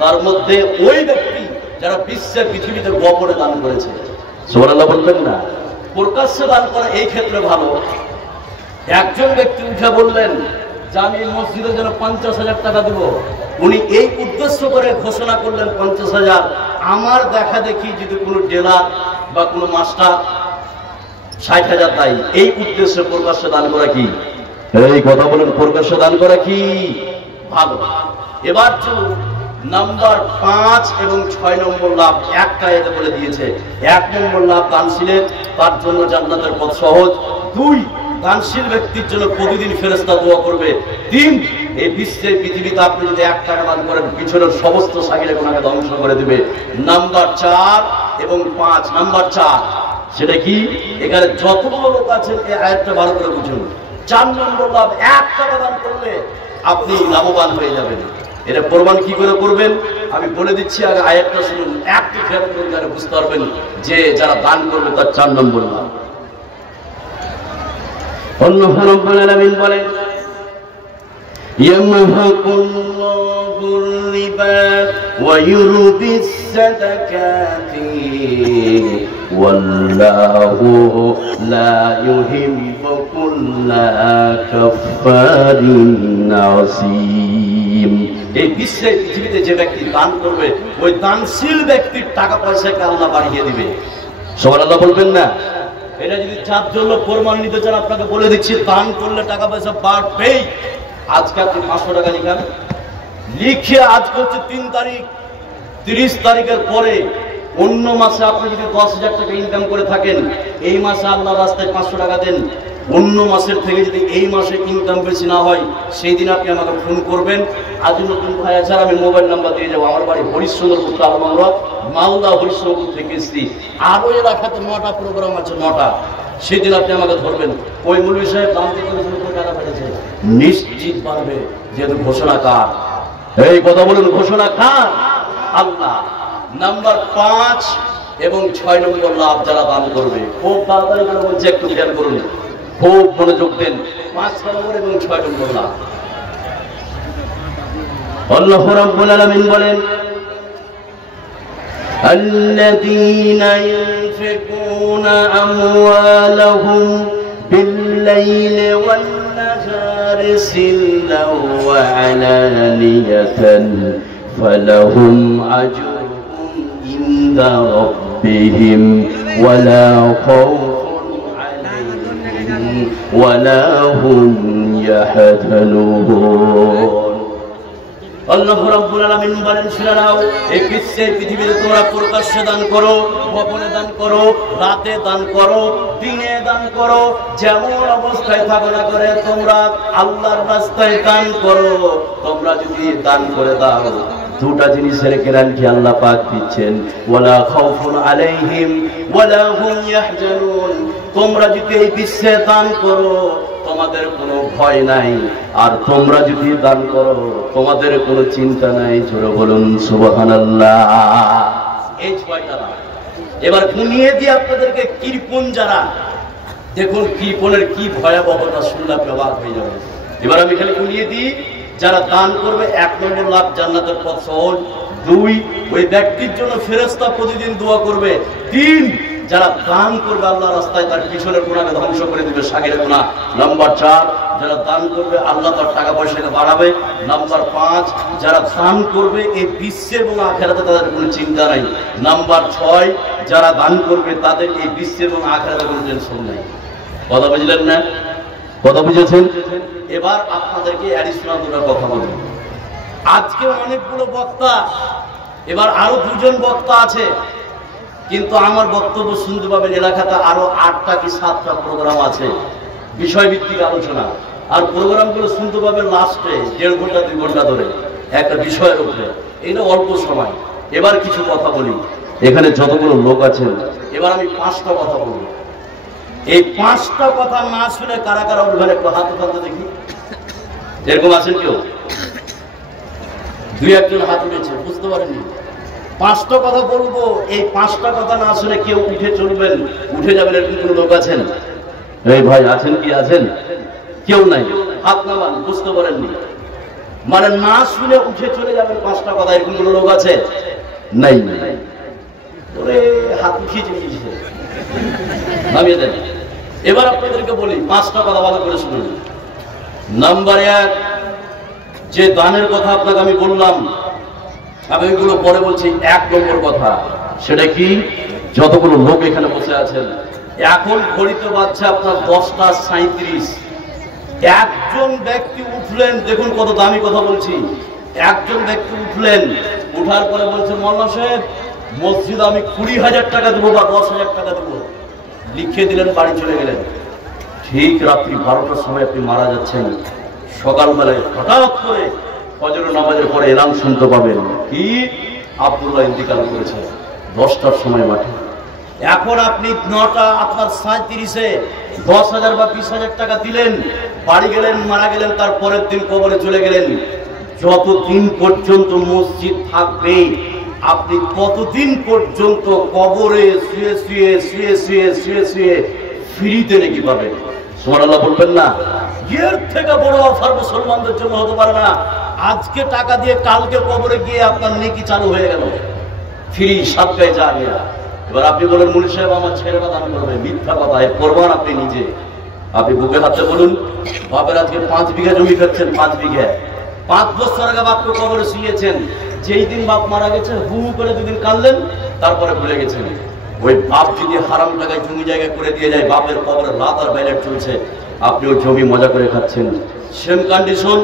তার মধ্যে ওই ব্যক্তি যারা বিশ্বের পৃথিবীতে গোপনে দান করেছে। সুবহানাল্লাহ বলবেন না? প্রকাশ্যে দান করা এই ক্ষেত্রে ভালো। একজন ব্যক্তি উঠে বললেন যে আমি মসজিদের জন্য 50,000 টাকা দেব। উনি এই উদ্দেশ্য করে ঘোষণা করলেন 50,000। আমার দেখা দেখি যদি কোনো ডেলার বা কোনো মাস্টার 60,000 দেয়, এই উদ্দেশ্যে প্রকাশ্যে দান করা কি? এই কথা বলেন, প্রকাশ্যে দান করা কি ভালো? এবার নাম্বার 5 এবং 6 নম্বর লাভ একটা এতে বলে দিয়েছে। 1 নম্বর লাভ দানশীলের, তার জন্য জান্নাতের পথ সহজ। 2, দানশীল ব্যক্তির জন্য প্রতিদিন ফেরেশতা দোয়া করবে। 3, এই বিশ্বের পৃথিবীতে আপনি যদি 1 টাকা দান করেন, পিছনের সমস্ত সাগীরা গুনাহকে ধ্বংস করে দিবে। নাম্বার 4 এবং 5। নাম্বার 4 সেটা কি? এখানে যতগুলো লোক আছেন এই আয়াতটা ভালো করে বুঝুন। 4 নম্বর লাভ, 1 টাকা দান করলে আপনি লাভবান হয়ে যাবেন। এটা প্রমাণ কি করে করবেন আমি বলে দিচ্ছি, আগে আয়াতটা শুনুন, একটু খেয়াল করুন, তাহলে বুঝতে পারবেন যে যারা দান করবে তার 4 নম্বর লাভ। আল্লাহ রাব্বুল আলামিন বলেন, ইয়ামহাকুল্লাহুর রিবা ওয়া ইউরবিস সাদাকাতি ওয়াল্লাহু লা ইউহিব্বু কুল্লা কাফফারিন আসীম। এই বিশ্বের পৃথিবীতে যে ব্যক্তি দান করবে, ওই দানশীল ব্যক্তির টাকা পয়সাকে আল্লাহ বাড়িয়ে দিবে। সুবহানাল্লাহ বলবেন না? এটা যদি 4 জন লোক প্রমাণ নিতে চান, আপনাকে বলে দিচ্ছি, দান করলে টাকা পয়সা বাড়বেই। আজকে আপনি 500 টাকা লিখান, লিখে আজকে হচ্ছে 3 তারিখ, 30 তারিখের পরে অন্য মাসে আপনি যদি 10,000 টাকা ইনকাম করে থাকেন, এই মাসে আল্লাহর রাস্তায় 500 টাকা দেন। অন্য মাসের থেকে যদি এই মাসে ইনকাম বেশি না হয়, সেই দিন আপনি আমাকে ফোন করবেন। আজ নতুন ভাই আছে, আমি মোবাইল নাম্বার দিয়ে যাবো। আমার বাড়ি হরিশ্চন্দ্রপুর, তালমাংলা, মালদা হরিশ্চন্দ্রপুর থেকে এসেছি। আরো এলাকাতে 9টা প্রোগ্রাম আছে, 9টা। সেদিন আপনি আমাকে ধরবেন। ওই মৌলভী সাহেব দাম দিয়ে টাকা পেয়েছে, নিশ্চিত পারবে, যেহেতু ঘোষণা কার। এই কথা বলুন, ঘোষণা কার? আল্লাহ। নাম্বার 5 এবং 6 নম্বর লাভ যারা দান করবে, খুব তাড়াতাড়ি করে বলছে, একটু খেয়াল করুন, খুব মনোযোগ দেন। 5 নম্বর এবং 6 নম্বর লাভ। আল্লাহ রাব্বুল আলামিন বলেন, الذين ينفقون أموالهم بالليل والنهار والنهار سرا وعلانية فلهم أجر عند ربهم ولا خوف عليهم ولا هم يحزنون আল্লাহ রাব্বুল আলামিন বলেন শুনে নাও, এই বিশ্বের পৃথিবীতে তোমরা প্রকাশ্যে দান করো, গোপনে দান করো, রাতে দান করো, দিনে দান করো, যেমন অবস্থায় থাকো না করে তোমরা আল্লাহর রাস্তায় দান করো। তোমরা যদি দান করে দাও, দুটা জিনিসের গ্যারান্টি আল্লাহ পাক দিচ্ছেন, ওয়ালা খাউফুন আলাইহিম ওয়ালা হুম ইয়াহজানুন। তোমরা যদি এই বিশ্বে দান করো তোমাদের কোনো ভয় নাই, আর তোমরা যদি দান করো তোমাদের কোনো চিন্তা নাই। জোরে বলুন সুবহানাল্লাহ। এই ছয়টা না, এবার গুনিয়ে দিয়ে আপনাদেরকে কৃপণ যারা, দেখুন কৃপণের কি ভয়াবহতা শুনলে আপনি অবাক হয়ে যাবেন। এবার আমি খালি গুনিয়ে দিই, যারা দান করবে 1 নম্বর লাভ, জান্নাতের পথ সহজ। 2, ওই ব্যক্তির জন্য ফেরেশতা প্রতিদিন দোয়া করবে। 3, যারা দান করবে আল্লাহর রাস্তায় তার পিছনের গুনাহকে ধ্বংস করে দিবে, সাগিরা গুনাহ। নাম্বার 4, যারা দান করবে আল্লাহ তার টাকা পয়সাকে বাড়াবে। নাম্বার 5, যারা দান করবে এই বিশ্বে এবং আখিরাতে তাদের কোনো চিন্তা নাই। নাম্বার 6, যারা দান করবে তাদের এই বিশ্বে এবং আখিরাতে কোনো টেনশন নাই। কথা বুঝলেন না? কথা বুঝেছেন? এবার আপনাদেরকে অ্যাডিশনাল দুটো কথা বলবো। আজকে অনেকগুলো বক্তা, এবার আরো 2জন বক্তা আছে, কিন্তু আমার বক্তব্য শুনতে পাবেন এলাকাতে আরো 8টা কি 7টা প্রোগ্রাম আছে বিষয়ভিত্তিক আলোচনা, আর প্রোগ্রামগুলো শুনতে পাবেন লাস্টে 1.5 ঘন্টা 2 ঘন্টা ধরে একটা বিষয়ের উপরে। এটা অল্প সময়। এবার কিছু কথা বলি, এখানে যতগুলো লোক আছেন এবার আমি 5টা কথা বলবো। এই 5টা কথা না শুনে কারা কারা ওখানে একটু হাত উঠাতে দেখি। এরকম আছেন কেউ? 2-1জন হাত উঠেছে, বুঝতে পারেননি। 5টা কথা বলবো, এই 5টা কথা না শুনে কেউ উঠে চলবেন, উঠে যাবেন, এরকম কোনো লোক আছেন? এই ভাই আছেন কি? আছেন? কেউ নাই, হাত নামান। বুঝতে পারেননি মানে না শুনে উঠে চলে যাবেন 5টা কথা, এরকম কোনো লোক আছে? নাই। ওরে হাত উঠিয়ে চলেছে, নামিয়ে দেন। এবার আপনাদেরকে বলি 5টা কথা ভালো করে শুনুন। নাম্বার 1, যে দানের কথা আপনাকে আমি বললাম, আমি ওইগুলো পরে বলছি। 1 নম্বর কথা সেটা কি? যতগুলো লোক এখানে বসে আছেন, এখন ঘড়িতে বাজছে আপনার 10টা 37। একজন ব্যক্তি উঠলেন, দেখুন কত দামি কথা বলছি। একজন ব্যক্তি উঠলেন, উঠার পরে বলছেন, মাওলানা সাহেব মসজিদ আমি 20,000 টাকা দেবো বা 10,000 টাকা দেবো। লিখিয়ে দিলেন, বাড়ি চলে গেলেন। ঠিক রাত্রি 12টার সময় আপনি মারা যাচ্ছেন। সকালবেলায় হঠাৎ করে ফজরের নামাজের পরে এলান শুনতে পাবেন, কি আব্দুল্লাহ ইন্তিকাল করেছে 10টার সময় মাঠে। এখন আপনি 9টা আপনার 37-এ 10,000 বা 20,000 টাকা দিলেন, বাড়ি গেলেন, মারা গেলেন, তার পরের দিন কবরে চলে গেলেন। যতদিন পর্যন্ত মসজিদ থাকবে আপনি ততদিন পর্যন্ত কবরে শুয়ে শুয়ে শুয়ে শুয়ে শুয়ে শুয়ে ফ্রিতে নাকি পাবেন। সুবহানাল্লাহ বলবেন না? এর থেকে বড় অফার মুসলমানদের জন্য হতে পারে না। আজকে টাকা দিয়ে কালকে কবরে গিয়ে আপনার নেকি চালু হয়ে গেল, ফ্রি সাতটায় যা গিয়া। এবার আপনি বলেন, মুনি সাহেব আমার ছেলেরা দান করবে। মিথ্যা কথা, করবেন আপনি নিজে। আপনি বুকে হাতে বলুন, বাপের আজকে 5 বিঘা জমি খাচ্ছেন, 5 বিঘা। 5 বছর আগে বাপকে কবরে শুয়েছেন, যেই দিন বাপ মারা গেছে হু করে 2 দিন কাঁদলেন, তারপরে ভুলে গেছেন। ওই বাপ যদি হারাম টাকায় জমি জায়গা করে দিয়ে যায়, বাপের কবরে রাত আর ব্যালেট চলছে, আপনি ওই জমি মজা করে খাচ্ছেন। সেম কন্ডিশন,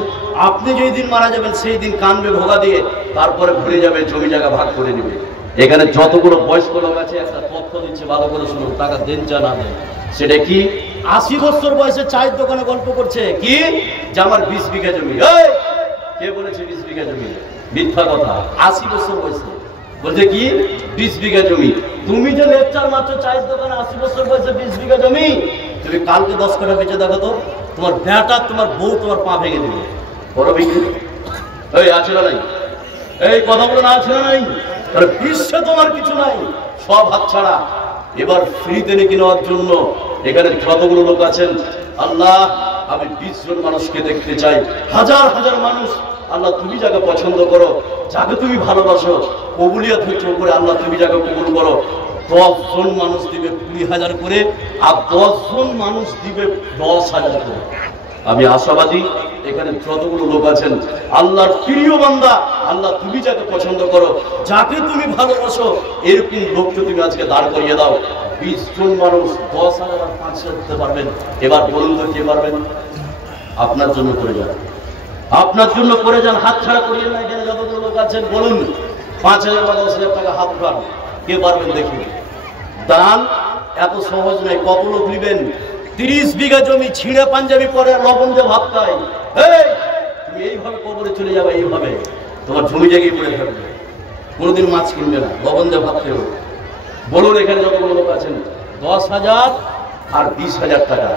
আপনি যেই দিন মারা যাবেন সেই দিন কানবে ভোগা দিয়ে, তারপরে ভুলে যাবে, জমি জায়গা ভাগ করে নেবে। এখানে যতগুলো বয়স্ক লোক আছে একটা তথ্য দিচ্ছে, ভালো করে শুনুন, টাকা দেন যা না দেন। সেটা কি? 80 বছর বয়সে চায়ের দোকানে গল্প করছে কি যে আমার 20 বিঘা জমি। কে বলেছে 20 বিঘা জমি? মিথ্যা কথা। 80 বছর বয়সে বলছে কি 20 বিঘা জমি। তুমি যে লেকচার মাত্র চায়ের দোকানে 80 বছর বয়সে 20 বিঘা জমি, তুমি কালকে 10 কাঠা বেচে দেখো তো, তোমার বেটা তোমার বউ তোমার পা ভেঙে দিবে। বড় বিক্রি এই আছে না নাই? এই কথাগুলো না আছে না নাই? বিশ্বে তোমার কিছু নাই, সব হাত ছাড়া। এবার ফ্রিতে নাকি নেওয়ার জন্য এখানে যতগুলো লোক আছেন, আল্লাহ আমি 20 জন মানুষকে দেখতে চাই, হাজার হাজার মানুষ। আল্লাহ তুমি যাকে পছন্দ করো, যাকে তুমি ভালোবাসো, কবুলিয়াত হচ্ছে উপরে, আল্লাহ তুমি যাকে কবুল করো। 10 জন মানুষ দিবে 20,000 করে, আর 10 জন মানুষ দিবে 10,000 করে। আমি আশাবাদী এখানে যতগুলো লোক আছেন আল্লাহর প্রিয় বান্দা, আল্লাহ তুমি যাকে পছন্দ করো, যাকে তুমি ভালোবাসো, এরকম লোককে তুমি আজকে দাঁড় করিয়ে দাও। 20 জন মানুষ 10,000 আর 5,000 দিতে পারবেন। এবার বলুন তো কে পারবেন? আপনার জন্য করে যান, আপনার জন্য করে যান, হাত ছাড়া করিয়ে না। এখানে যতগুলো লোক আছেন বলুন 5,000 বা 10,000 টাকা হাত উঠান, কে পারবেন দেখি। দান এত সহজ নয়। কত লোক নেবেন? 30 বিঘা জমি ছিঁড়ে পাঞ্জাবি পরে লবণ দিয়ে ভাত খায়। তুমি এইভাবে কবরে চলে যাবে, এইভাবে তোমার জমি জায়গায় পড়ে থাকবে, কোনোদিন মাছ কিনবে না, লবণ দিয়ে ভাত খেয়ে। বলুন এখানে যতগুলো লোক আছেন 10,000 আর 20,000 টাকা।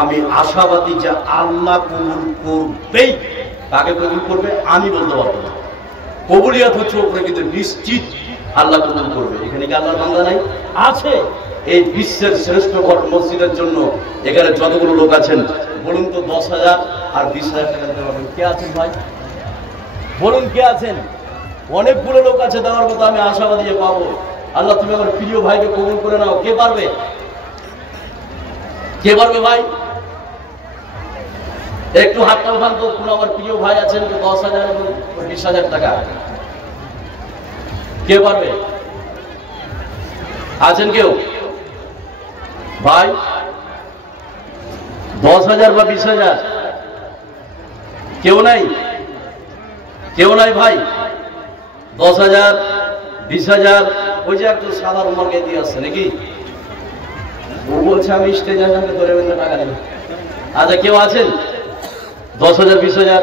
আমি আশাবাদী যে আল্লাহ কবুল করবেই। কাকে কবুল করবে আমি বলতে পারবো না, কবুলিয়াত হচ্ছে উপরে, কিন্তু নিশ্চিত আল্লাহ কবুল করবে। এখানে কি আল্লাহর বান্দা নাই? আছে। এই বিশ্বের শ্রেষ্ঠ ঘর মসজিদের জন্য এখানে যতগুলো লোক আছেন বলুন তো 10,000 আর 20,000 টাকা দিতে পারবেন কে আছেন ভাই? বলুন কে আছেন? অনেকগুলো লোক আছে দেওয়ার মতো। আমি আশাবাদী যে পাবো। আল্লাহ তুমি আমার প্রিয় ভাইকে কবুল করে নাও। কে পারবে? কে পারবে ভাই? একটু হাতটা উঠান তো। কোন আমার প্রিয় ভাই আছেন 10,000 এবং 20,000 টাকা কে পারবে? আছেন কেউ ভাই? 10,000 বা 20,000 কেউ নাই? কেউ নাই ভাই? 10,000 20,000 ওই যে একটু সাধারণ মার্কে দিয়ে আসছে নাকি? ও বলছে আমি স্টেজে আমাকে ধরে বেঁধে টাকা নেব। আচ্ছা কেউ আছেন 10,000 20,000?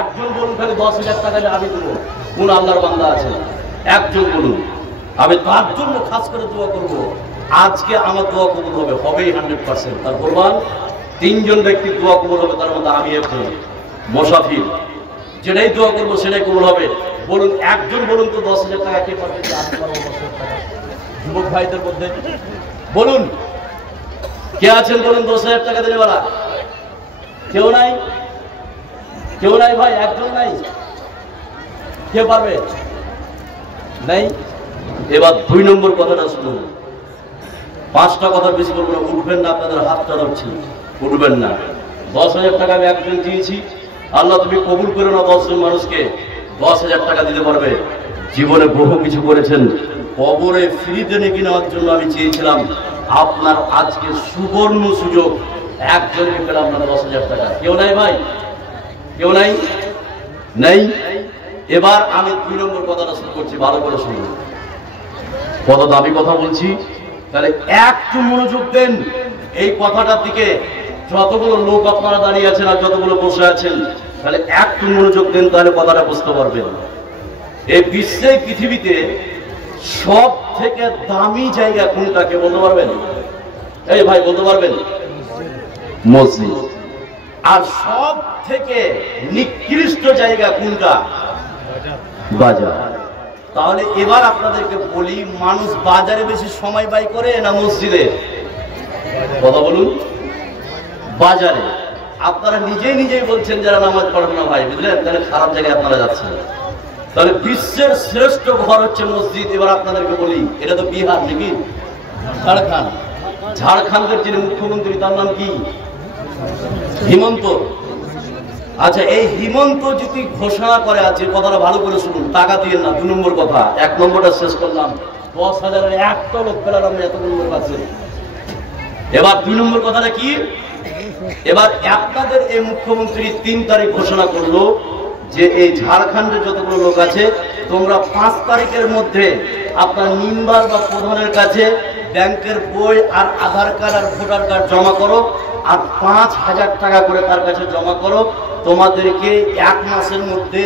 একজন বলুন খালি 10,000 টাকা আমি দেবো। কোন আল্লাহর বান্দা আছে? একজন বলুন। আমি তার জন্য খাস করে দোয়া করব। আজকে আমার দোয়া কবুল হবে, হবেই 100%। তার প্রমাণ 3 জন ব্যক্তির দোয়া কবুল হবে, তার মধ্যে আমি একজন মুসাফির। যেটাই দোয়া করবো সেটাই কবুল হবে। বলুন একজন বলুন তো 10,000 টাকা কে পারবে? যুবক ভাইদের মধ্যে বলুন কে আছেন? বলুন 10,000 টাকা দেবে বলা। কেউ নাই? কেউ নাই ভাই? একজন নাই? কে পারবে? নাই। এবার 2 নম্বর কথাটা শুনুন। 5টা কথা বেশি বলবো না, উঠবেন না। আপনাদের হাতটা ধরছি, উঠবেন না। 10,000 টাকা আমি একজন দিয়েছি। আল্লাহ তুমি কবুল করে না 10 জন মানুষকে 10,000 টাকা দিতে পারবে। জীবনে বহু কিছু করেছেন, কবরে ফ্রিতে নাকি নেওয়ার জন্য আমি চেয়েছিলাম। আপনার আজকে সুবর্ণ সুযোগ, একজনকে পেলাম না 10,000 টাকা। কেউ নাই ভাই? কেউ নাই? নাই। এবার আমি 2 নম্বর কথাটা শুরু করছি, ভালো করে শুনুন। কত দামি কথা বলছি, তাহলে একটু মনোযোগ দেন এই কথাটার দিকে। যতগুলো লোক আপনারা দাঁড়িয়ে আছেন আর যতগুলো বসে আছেন, তাহলে একটু মনোযোগ দেন, তাহলে কথাটা বুঝতে পারবেন। এই বিশ্বের পৃথিবীতে সব থেকে দামি জায়গা কোনটা কে বলতে পারবেন? এই ভাই বলতে পারবেন? মসজিদ। আর সব থেকে নিকৃষ্ট জায়গা কোনটা? বাজার। তাহলে এবার আপনাদেরকে বলি, মানুষ বাজারে বেশি সময় ব্যয় করে না মসজিদে? কথা বলুন। বাজারে। আপনারা নিজেই বলছেন যারা নামাজ পড়েন না ভাই, বুঝলেন? তাহলে খারাপ জায়গায় আপনারা যাচ্ছেন। তাহলে বিশ্বের শ্রেষ্ঠ ঘর হচ্ছে মসজিদ। এবার আপনাদেরকে বলি, এটা তো বিহার নাকি? ঝাড়খণ্ড। ঝাড়খণ্ডের যিনি মুখ্যমন্ত্রী তার নাম কি? হিমন্ত। আচ্ছা এই হিমন্ত যদি ঘোষণা করে, আছে কথাটা ভালো করে শুনুন, টাকা দিয়ে না। 2 নম্বর কথা। 1 নম্বরটা শেষ করলাম। 10,000 একটা লোক পেলাম আমি এতগুলো লোক আছে। এবার 2 নম্বর কথাটা কি? এবার আপনাদের এই মুখ্যমন্ত্রী 3 তারিখ ঘোষণা করলো যে এই ঝাড়খণ্ডের যতগুলো লোক আছে তোমরা 5 তারিখের মধ্যে আপনার মেম্বার বা প্রধানের কাছে ব্যাংকের বই আর আধার কার্ড আর ভোটার কার্ড জমা করো, আর 5,000 টাকা করে তার কাছে জমা করো। তোমাদেরকে 1 মাসের মধ্যে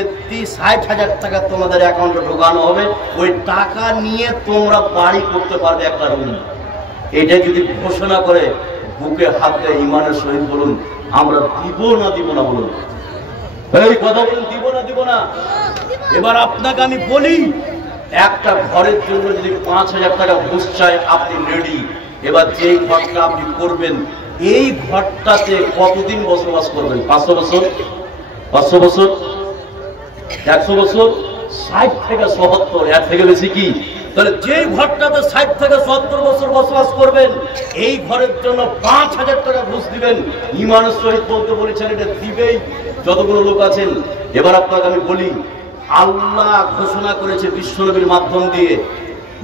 60,000 টাকা তোমাদের অ্যাকাউন্টে ঢোকানো হবে। ওই টাকা নিয়ে তোমরা বাড়ি করতে পারবে একটা রুম। এটা যদি ঘোষণা করে, বুকে হাত দিয়ে ইমানের সহিত বলুন আমরা দিব না বলুন। এই কথা বলুন, দিব না? এবার আপনাকে আমি বলি, একটা ঘরের জন্য যদি 5,000 টাকা ঘুষ চায়, আপনি রেডি। এবার যেই ঘরটা আপনি করবেন, এই ঘরটাতে কতদিন বসবাস করবেন? 500 বছর? 500 বছর? 100 বছর? 60 থেকে 70, এর থেকে বেশি কি? তাহলে যেই ঘরটাতে 60 থেকে 70 বছর বসবাস করবেন, এই ঘরের জন্য 5000 টাকা ঘুষ দিবেন। ইমানের সহিত বলতে বলেছেন, এটা দিবেই যতগুলো লোক আছেন। এবার আপনাকে আমি বলি, আল্লাহ ঘোষণা করেছে বিশ্বনবীর মাধ্যম দিয়ে,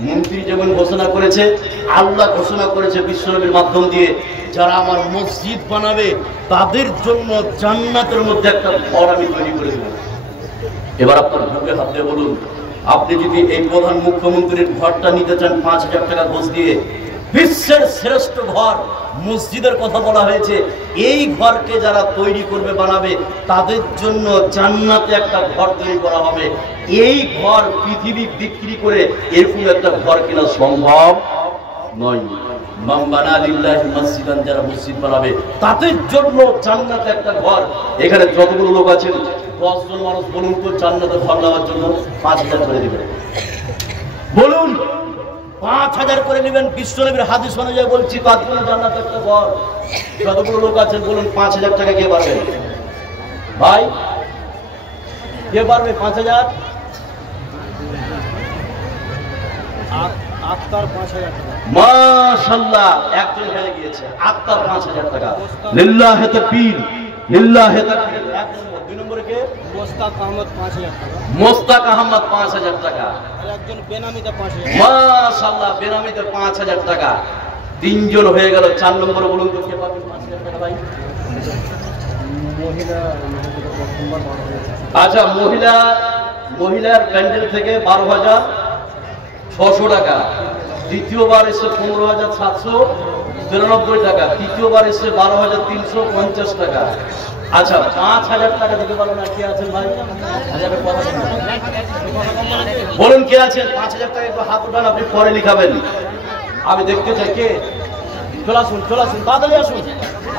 মন্ত্রী যেমন ঘোষণা করেছে, আল্লাহ ঘোষণা করেছে বিশ্বনবীর মাধ্যম দিয়ে, যারা আমার মসজিদ বানাবে তাদের জন্য জান্নাতের মধ্যে একটা ঘর আমি তৈরি করে দেব। এবার আপনার বুকে হাত দিয়ে বলুন, আপনি যদি এই প্রধান মুখ্যমন্ত্রীর ঘরটা নিতে চান 5000 টাকা ঘুষ দিয়ে, বিশ্বের শ্রেষ্ঠ ঘর মসজিদের কথা বলা হয়েছে, এই ঘরকে যারা তৈরি করবে বানাবে তাদের জন্য জান্নাতে একটা ঘর তৈরি করা হবে। এই ঘর পৃথিবী বিক্রি করে এরকম একটা ঘর কেনা সম্ভব নয়। যারা মসজিদ বানাবে তাদের জন্য জান্নাতে একটা ঘর। এখানে যতগুলো লোক আছেন 10 জন মানুষ বলুন তো জান্নাতে ঘর নেওয়ার জন্য 5000 করে দিবেন, বলুন 5000 করে নেবেন। বিশ্বনবীর হাদিস অনুযায়ী বলছি, তার জন্য জান্নাতে একটা ঘর। যতগুলো লোক আছেন বলুন 5000 টাকা কে পারবে? ভাই কে পারবে 5000? আক্তার 5000 টাকা। মাশাআল্লাহ, একজন হয়ে গিয়েছে। আক্তার 5000 টাকা। লিল্লাহি তাকবীর, লিল্লাহি তাকবীর। এক নম্বর। দুই নম্বরে কে? মোস্তাক আহমদ 5000 টাকা। মোস্তাক আহমদ 5000 টাকা। আর একজন বেনামিতে 5000। মাশাআল্লাহ, বেনামিতে 5000 টাকা। তিনজন হয়ে গেল। 4 নম্বরে বলুন তো কে পাবেন 5000 টাকা ভাই? মহিলা। আচ্ছা, মহিলার প্যান্ডেল থেকে 12600 টাকা। দ্বিতীয়বার এসে 15793 টাকা। তৃতীয়বার এসে 12350 টাকা। আচ্ছা, 5000 টাকা দিতে পারবেন না? কে আছেন ভাই? বলুন কে আছেন? 5000 টাকা একটু হাত উঠান, আপনি পরে লিখাবেন, আমি দেখতে চাই। কে? চলে আসুন, চলে আসুন, তাড়াতাড়ি আসুন,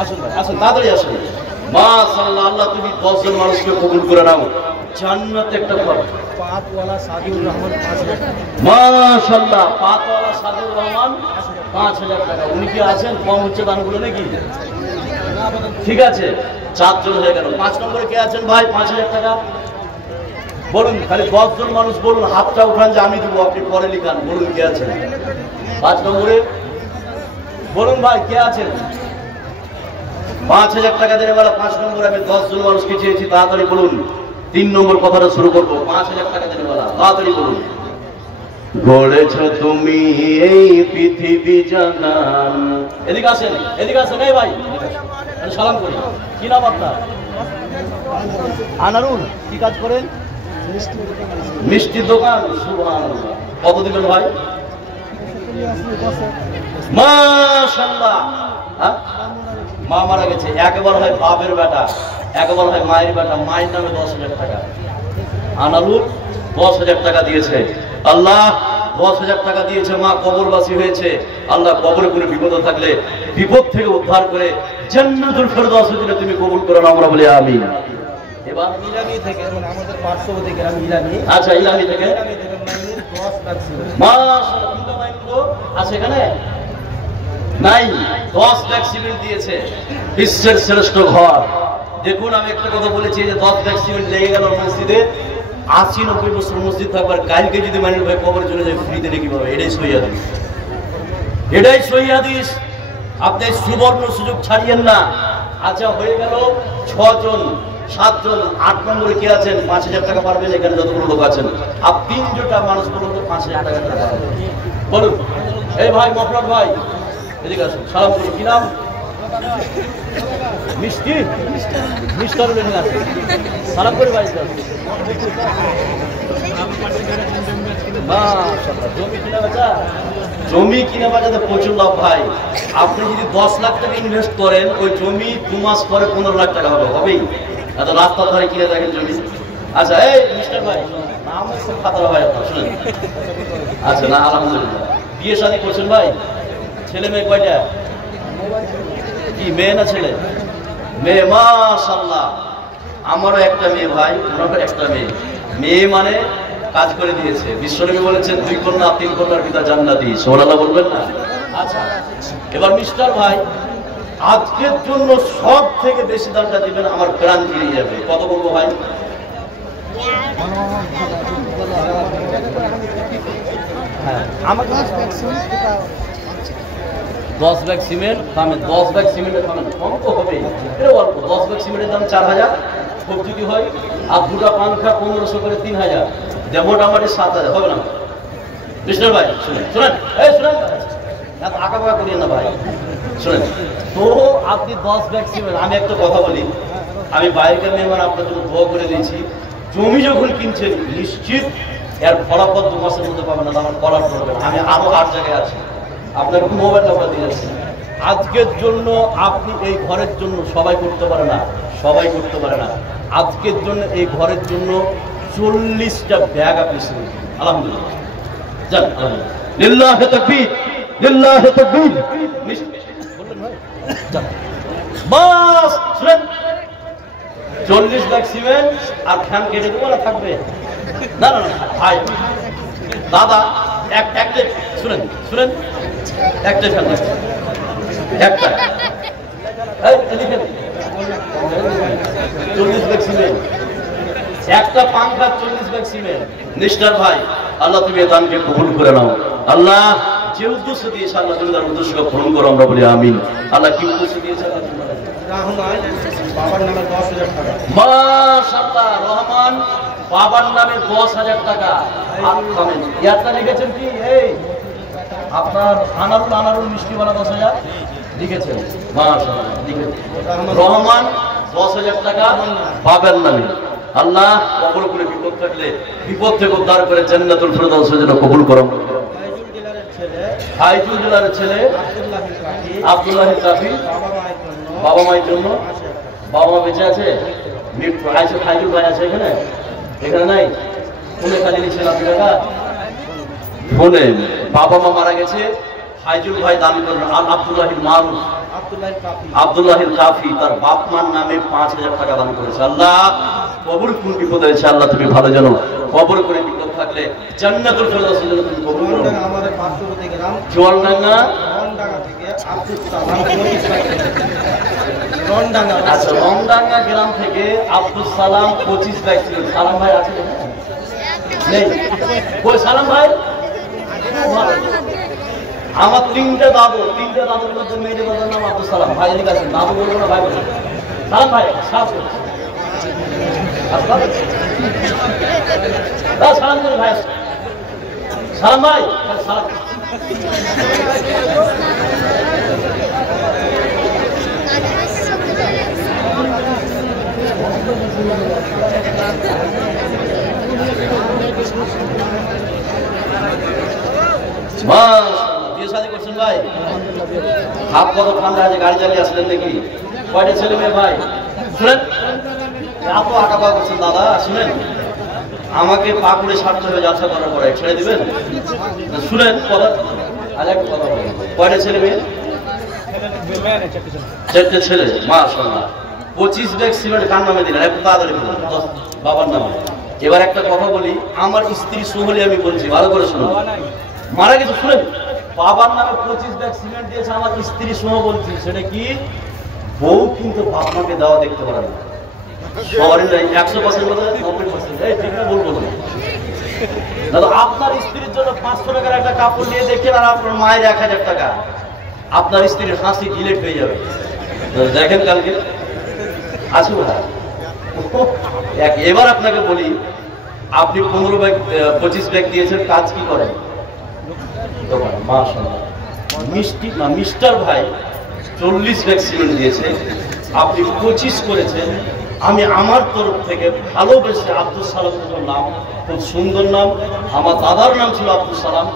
আসুন ভাই, আসুন, তাড়াতাড়ি আসুন। মাশাআল্লাহ, আল্লাহ তুমি 10 জন মানুষকে কবুল করে নাও, জান্নাতে একটা ঘর। পাতওয়ালা সাদিউর রহমান 5000 টাকা। মাশাআল্লাহ, পাতওয়ালা সাদিউর রহমান 5000 টাকা। উনি কি আছেন? কম হচ্ছে দানগুলো নাকি? ঠিক আছে, 4 জন হয়ে গেল। 5 নম্বরে কে আছেন ভাই? 5000 টাকা বলুন, খালি 10 জন মানুষ বলুন, হাতটা উঠান যে আমি দেবো, আপনি পরে লিখান। বলুন কে আছেন 5 নম্বরে? বলুন ভাই কে আছেন? 5000 টাকা দেবে বলা। 5 নম্বরে আমি 10 জন মানুষকে চেয়েছি, তাড়াতাড়ি বলুন। 3 নম্বর কথাটা শুরু করবো। 5000 টাকা দেবে বলা, তাড়াতাড়ি বলুন। গড়েছ তুমি এই পৃথিবী জানান। এদিকে আসেন, এদিকে আসেন। এই ভাই সালাম করি। কি নাম আপনার? আনারুল। কি কাজ করেন? মিষ্টির দোকান। সুবহানাল্লাহ। কত দিবেন ভাই? মাশাআল্লাহ। মা মারা গেছে, একবার হয় বাপের বেটা, একবার হয় মায়ের বেটা, মায়ের নামে 10000 টাকা। আনারুল 10000 টাকা দিয়েছে। আল্লাহ 10000 টাকা দিয়েছে, মা কবরবাসী হয়েছে। আল্লাহ কবরে কোনো বিপদ থাকলে বিপদ থেকে উদ্ধার করে জান্নাতুল ফেরদাউস দিলে তুমি কবুল করো না, আমরা বলি আমিন। এবার ইলামি থেকে, মানে আমাদের পার্শ্ববর্তী গ্রাম ইলামি। আচ্ছা, ইলামি থেকে মাশাআল্লাহ আছে এখানে নাই, 10 লাখ সিমেন্ট দিয়েছে। বিশ্বের শ্রেষ্ঠ ঘর। দেখুন, আমি একটা কথা বলেছি যে 10 লাখ সিমেন্ট লেগে গেল মসজিদে। 80-90 বছর মসজিদ থাকবার, কালকে যদি মানির ভাই কবরে চলে যায় ফ্রিতে নাকি পাবে? এটাই সহি হাদিস, এটাই সহি হাদিস। আপনি সুবর্ণ সুযোগ ছাড়িয়েন না। আচ্ছা, হয়ে গেল 6 জন, 7 জন। 8 নম্বরে কে আছেন? 5000 টাকা পারবেন। এখানে যতগুলো লোক আছেন, আর 3 জনটা মানুষ বলুন তো 5000 টাকা বলুন। এই ভাই মফরত ভাই এদিকে আসুন, সালাম করুন। কি নাম? মিষ্টি। মিস্টার বেনি আছে, সালাম করি ভাই। জমি কিনা বেচা, জমি কিনা বেচাতে প্রচুর লাভ ভাই। আপনি যদি 10 লাখ টাকা ইনভেস্ট করেন, ওই জমি 2 মাস পরে 15 লাখ টাকা হবে, হবেই। এত রাস্তার ধারে কিনে দেখেন জমি। আচ্ছা, এই মিস্টার ভাই, নাম হচ্ছে খাতরা ভাই আপনার, শুনেন। আচ্ছা, না আলহামদুলিল্লাহ। বিয়ে শাদী করছেন ভাই? ছেলে মেয়ে কয়টা? কি মেয়ে না ছেলে? মেয়ে। মাশাআল্লাহ, আমারও একটা মেয়ে ভাই, ওনারও একটা মেয়ে। মেয়ে মানে কাজ করে দিয়েছে। বিশ্বনবী বলেছেন 2 কন্যা 3 কন্যার পিতা জান্নাতি। সুবহানাল্লাহ বলবেন না? আচ্ছা, এবার মিস্টার ভাই, আজকের জন্য সব থেকে বেশি দামটা দিবেন, আমার প্রাণ ফিরে যাবে। কত বলবো ভাই? হ্যাঁ আমাকে 10 ব্যাগ সিমেন্ট থামেন, 10 ব্যাগ সিমেন্টের থামেন, কম তো হবেই, এটা অল্প। 10 ব্যাগ সিমেন্টের দাম 4000, খুব যদি হয়। আর দুটা পাংখা 1500 করে 3000, মোটামুটি 7000 হবে না? মিস্টার ভাই শুনেন, শুনেন, এই শুনেন, এত আঁকা বাঁকা করিয়েন না ভাই, শুনেন তো। আপনি 10 ব্যাগ সিমেন্ট, আমি একটা কথা বলি, আমি বাইরের মেহমান আপনার জন্য দোয়া করে দিয়েছি। জমি যখন কিনছেন নিশ্চিত এর ফলাফল 2 মাসের মধ্যে পাবেন না, আমার করার করবেন। আমি আরো 8 জায়গায় আছি, আপনাকে মোবাইল নাম্বার দিয়ে যাচ্ছি। আজকের জন্য আপনি এই ঘরের জন্য সবাই করতে পারে না, সবাই করতে পারে না। আজকের জন্য এই ঘরের জন্য 40টা ব্যাগ আপনি শুনুন। আলহামদুলিল্লাহ, যান আলহামদুলিল্লাহ, লিল্লাহি তাকবীর, লিল্লাহি তাকবীর। বললেন ভাই, যান বাস। শুনেন, 40 ব্যাগ সিমেন্ট আর ফ্যান কেটে দেবো না, থাকবে না? না না ভাই, দাদা একটা শুনেন, শুনেন, একটা ফ্যান একটা 40 ব্যাগ সিমেন্ট, একটা পাংখা 40 ব্যাগ সিমেন্ট। নিষ্ঠার ভাই, আল্লাহ তুমি এই দানকে কবুল করে নাও। আল্লাহ যে উদ্দেশ্য দিয়েছে, আল্লাহ তুমি তার উদ্দেশ্যকে পূরণ করো, আমরা বলি আমিন। আল্লাহ কি উদ্দেশ্য দিয়েছে? বাবার নামে 10,000 টাকা। মাশাআল্লাহ, রহমান বাবার নামে 10,000 টাকা। ইয়ারটা লিখেছেন কি? এই আপনার আনারুল মিষ্টিওয়ালা 10,000 লিখেছেন। মাশাআল্লাহ, লিখেছেন রহমান 10,000 টাকা বাবার নামে। আল্লাহ কবুল করে, বিপদ থাকলে বিপদ থেকে উদ্ধার করে জান্নাতুল ফেরদাউসের জন্য কবুল করো। ফাইজুল ডিলারের ছেলে আব্দুল্লাহ কাফি, বাবা মায়ের জন্য। বাবা মা বেঁচে আছে? ফাইজুল ভাই আছে এখানে? এখানে নাই? ফোনে খালি লিখছেন আপনি টাকা ফোনে। বাবা মা মারা গেছে, ফাইজুল ভাই দান করলেন। আব্দুল্লাহিল মারুফ, আব্দুল্লাহিল কাফি, তার বাপ মার নামে 5,000 টাকা দান করেছে। আল্লাহ কবর কোন বিপদ হয়েছে, আল্লাহ তুমি ভালো জানো। কবর করে বিপদ থাকলে জান্নাতুল ফেরদাউসের জন্য তুমি কবুল করো। আমাদের পার্শ্ববর্তী গ্রাম জলডাঙ্গা থেকে আব্দুল সালাম, আচ্ছা রংডাঙ্গা গ্রাম থেকে আব্দুল সালাম 25 ব্যাগ সিমেন্ট। সালাম ভাই আছে নেই? কই সালাম ভাই? আমার 3টে দাদু, 3টে দাদুর মধ্যে মেয়ের বাবার নাম আব্দুল সালাম। ভাই এদিকে আছেন, দাদু বলবো না ভাই বলবো? সালাম ভাই সালাম করুন ভাই, সালাম ভাই সালাম। বিয়ে শাদী করছেন ভাই? হাত কত ঠান্ডা আছে, গাড়ি চালিয়ে আসলেন নাকি? কয়টা ছেলে মেয়ে ভাই? শুনেন, এত আঁকা পাকা করছেন দাদা। শুনেন, আমাকে পাকুড়ে স্বার্থ হয়ে যাত্রা করার পরে ছেড়ে দিবেন? শুনেন কথা, আজ একটা কথা বলেন, কয়টা ছেলে মেয়ে? 4টে ছেলে। মাশাআল্লাহ, 25 ব্যাগ সিমেন্ট কার নামে দিলেন? একটু তাড়াতাড়ি বলুন। বাবার নামে। এবার একটা কথা বলি, আমার স্ত্রী সোহলি আমি বলছি, ভালো করে শুনুন। মারা গেছে, শুনেন, বাবার নামে 25 ব্যাগ সিমেন্ট দিয়েছে আমার স্ত্রী সহ বলছি। সেটা কি? বউ কিন্তু বাপ মাকে দেওয়া দেখতে পারে না। সবারই 100% বলে 90%, এই ঠিক না বলবো না? আপনার স্ত্রীর জন্য 500 টাকার একটা কাপড় নিয়ে দেখেন, আর আপনার মায়ের 1000 টাকা, আপনার স্ত্রীর হাসি ডিলেট হয়ে যাবে। দেখেন কালকে আসু ভাই। এবার আপনাকে বলি, আপনি 15 ব্যাগ 25 ব্যাগ দিয়েছেন, কাজ কি করেন? মাশাআল্লাহ, মিষ্টি না মিস্টার ভাই 40 ব্যাগ সিমেন্ট দিয়েছে, আপনি 25 করেছেন। আমি আমার তরফ থেকে ভালোবেসে আব্দুল সালামের নাম, খুব সুন্দর নাম, আমার দাদার নাম ছিল আব্দুল সালাম।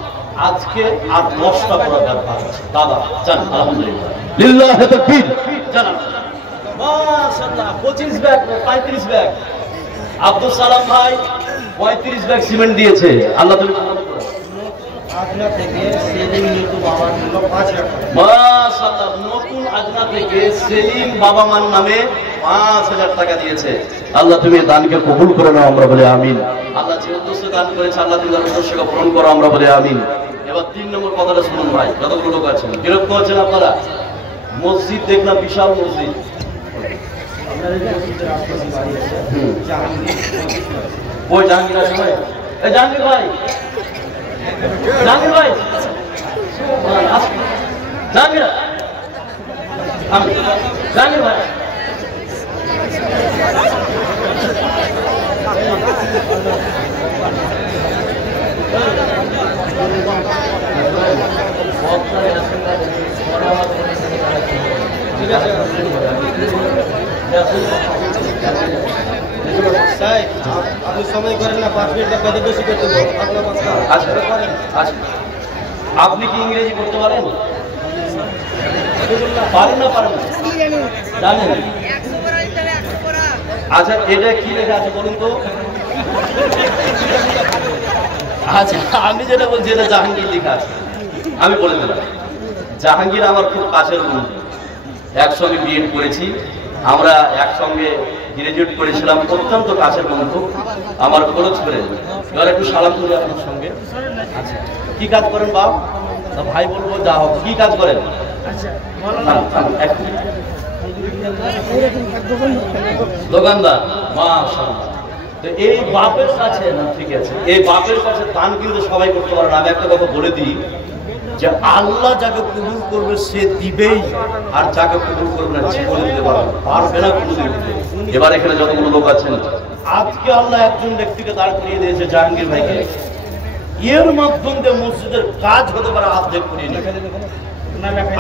আজকে আর 10টা করা দরকার আছে দাদা, জান আলহামদুলিল্লাহ, লিল্লাহি তাকবীর, জান মাশাআল্লাহ। 25 ব্যাগ 35 ব্যাগ আব্দুল সালাম ভাই 35 ব্যাগ সিমেন্ট দিয়েছে। আল্লাহ তুমি আজনা থেকে সেলিম নিতু বাবার জন্য 5,000 টাকা। মাশাআল্লাহ, নতুন আজনা থেকে সেলিম বাবা মার নামে 5,000 টাকা দিয়েছে। আল্লাহ তুমি দানকে কবুল করে নাও, আমরা বলি আমিন। আল্লাহ যে উদ্দেশ্যে দান করেছে, আল্লাহ তুমি তার উদ্দেশ্যকে পূরণ করো, আমরা বলি আমিন। এবার 3 নম্বর কথাটা শুনুন ভাই, যতগুলো লোক আছেন বিরক্ত হচ্ছেন আপনারা। মসজিদ দেখলাম, বিশাল মসজিদ, ওই জাহাঙ্গীর আছে ভাই, এই জাহাঙ্গীর ভাই জাহাঙ্গীর ভাই জাহাঙ্গীর জাহাঙ্গীর ভাই ঠিক আছে আপনি সময় করেন না 5 মিনিট কাজে বেশি করতে আপনি কি ইংরেজি করতে পারেন পারেন না জানেন আচ্ছা এটা কি লেখা আছে বলুন তো আচ্ছা আমি যেটা বলছি এটা জাহাঙ্গীর লেখা আছে আমি বলে দিলাম জাহাঙ্গীর আমার খুব কাছের বন্ধু একসঙ্গে বিএড করেছি আমরা একসঙ্গে গ্রাজুয়েট করেছিলাম অত্যন্ত কাছের বন্ধু আমার খরচ করে এবার একটু সালাম করি আপনার সঙ্গে আচ্ছা কি কাজ করেন বাপ ভাই বলবো যা হোক কি কাজ করেন দোকানদার মাশাআল্লাহ তো এই বাপের কাছে না ঠিক আছে এই বাপের কাছে দান কিন্তু সবাই করতে পারে না আমি একটা কথা বলে দিই যে আল্লাহ যাকে কবুল করবে সে দিবেই আর যাকে কবুল করবে না জীবনে দিতে পারবে না কোনোদিন দিতে এবার এখানে যতগুলো লোক আছেন আজকে আল্লাহ একজন ব্যক্তিকে দাঁড় করিয়ে দিয়েছে জাহাঙ্গীর ভাইকে এর মাধ্যমে মসজিদের কাজ হতে পারে অর্ধেক করিয়ে নিয়ে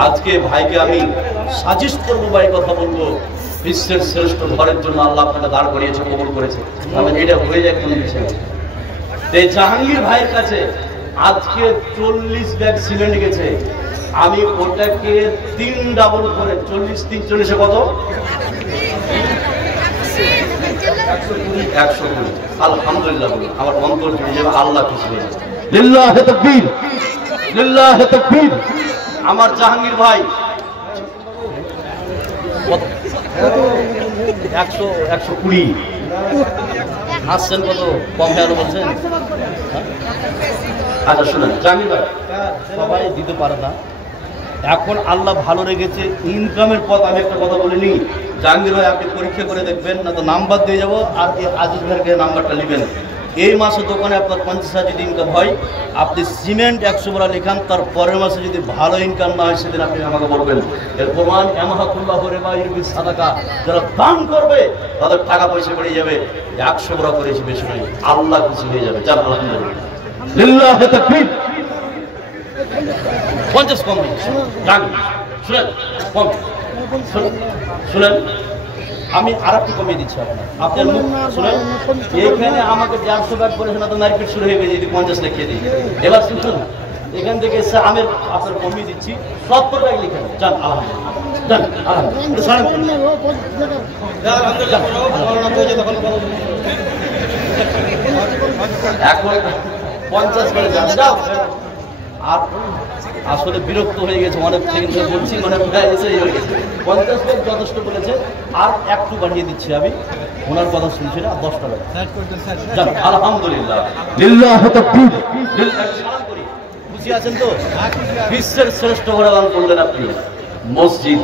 আজকে ভাইকে আমি সাজেস্ট করবো ভাই কথা বলবো বিশ্বের শ্রেষ্ঠ ঘরের জন্য আল্লাহ আপনাকে দাঁড় করিয়েছে কবুল করেছে আমি এটা হয়ে যায় কোন বিষয় এই জাহাঙ্গীর ভাইয়ের কাছে আজকে 40 ব্যাগ সিমেন্ট গেছে আমি ওটাকে 3 ডাবল করে 40 3 40 কত 120 আলহামদুলিল্লাহ আমার অন্তর জুড়ে যাবে আল্লাহ খুশি হয়ে যাবে লিল্লাহি তাকবীর লিল্লাহি তাকবীর আমার জাহাঙ্গীর ভাই 120 হাসছেন কত কম হয়ে বলছেন আচ্ছা শুনেন জাহাঙ্গীর ভাই সবাই দিতে পারে না এখন আল্লাহ ভালো রেখেছে ইনকামের পথ আমি একটা কথা বলিনি জাহাঙ্গীর ভাই আপনি পরীক্ষা করে দেখবেন না তো নাম্বার দিয়ে যাবো আর এই আজিজ ভাইকে নাম্বারটা নেবেন এই মাসে দোকানে আপনার 50,000 যদি ইনকাম হয় আপনি সিমেন্ট 100 বড়া লিখান তার পরের মাসে যদি ভালো ইনকাম না হয় সেদিন আপনি আমাকে বলবেন এর প্রমাণ এমাহাকুল্লাহ রিবাইর সাদাকা যারা দান করবে তাদের টাকা পয়সা বেড়ে যাবে 100 বড়া করেছে বেশি নয় আল্লাহ খুশি হয়ে যাবে জান আলহামদুলিল্লাহ লিল্লাহি তাকবীর 50 কম জান শুনেন কম শুনেন আমি আরেকটু কমিয়ে দিচ্ছি আপনার মুখ শুনেন এইখানে আমাকে 150 ব্যাগ করেছে না তো মার্কেট শুরু হয়ে গেছে যদি 50 লিখে দিই এবার শুনুন এখান থেকে এসে আমি আপনার কমিয়ে দিচ্ছি 70 ব্যাগ লিখে যান আলহামদুলিল্লাহ যান এখন 50 করে যান যাও আর আসলে বিরক্ত হয়ে গেছে অনেক থেকে বলছি মানে এসে হয়ে গেছে 50 ব্যাগ যথেষ্ট বলেছে আর একটু বাড়িয়ে দিচ্ছি আমি ওনার কথা শুনছি না 10 টাকা আলহামদুলিল্লাহ লিল্লাহি তাকবীর সালাম করি খুশি আছেন তো বিশ্বের শ্রেষ্ঠ ঘর দান করলেন আপনি মসজিদ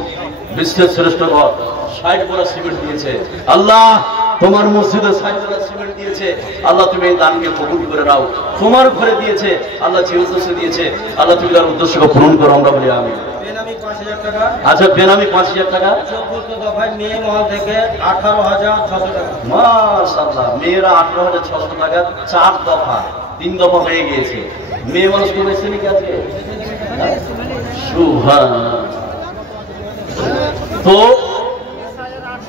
বিশ্বের শ্রেষ্ঠ ঘর 60 বড় সিমেন্ট দিয়েছে আল্লাহ তোমার মসজিদে 60 বড় সিমেন্ট দিয়েছে আল্লাহ তুমি এই দানকে কবুল করে নাও তোমার ঘরে দিয়েছে আল্লাহ যে উদ্দেশ্য দিয়েছে আল্লাহ তুমি তার উদ্দেশ্যকে পূরণ করো আমরা বলি আমিন বেনামি 5000 টাকা আচ্ছা বেনামি 5000 টাকা 14 দফায় মেয়ে মহল থেকে 18600 টাকা মাশাআল্লাহ মেয়েরা 18600 টাকা 4 দফা 3 দফা হয়ে গিয়েছে মেয়ে মানুষ করেছে নাকি আজকে সুবহান তো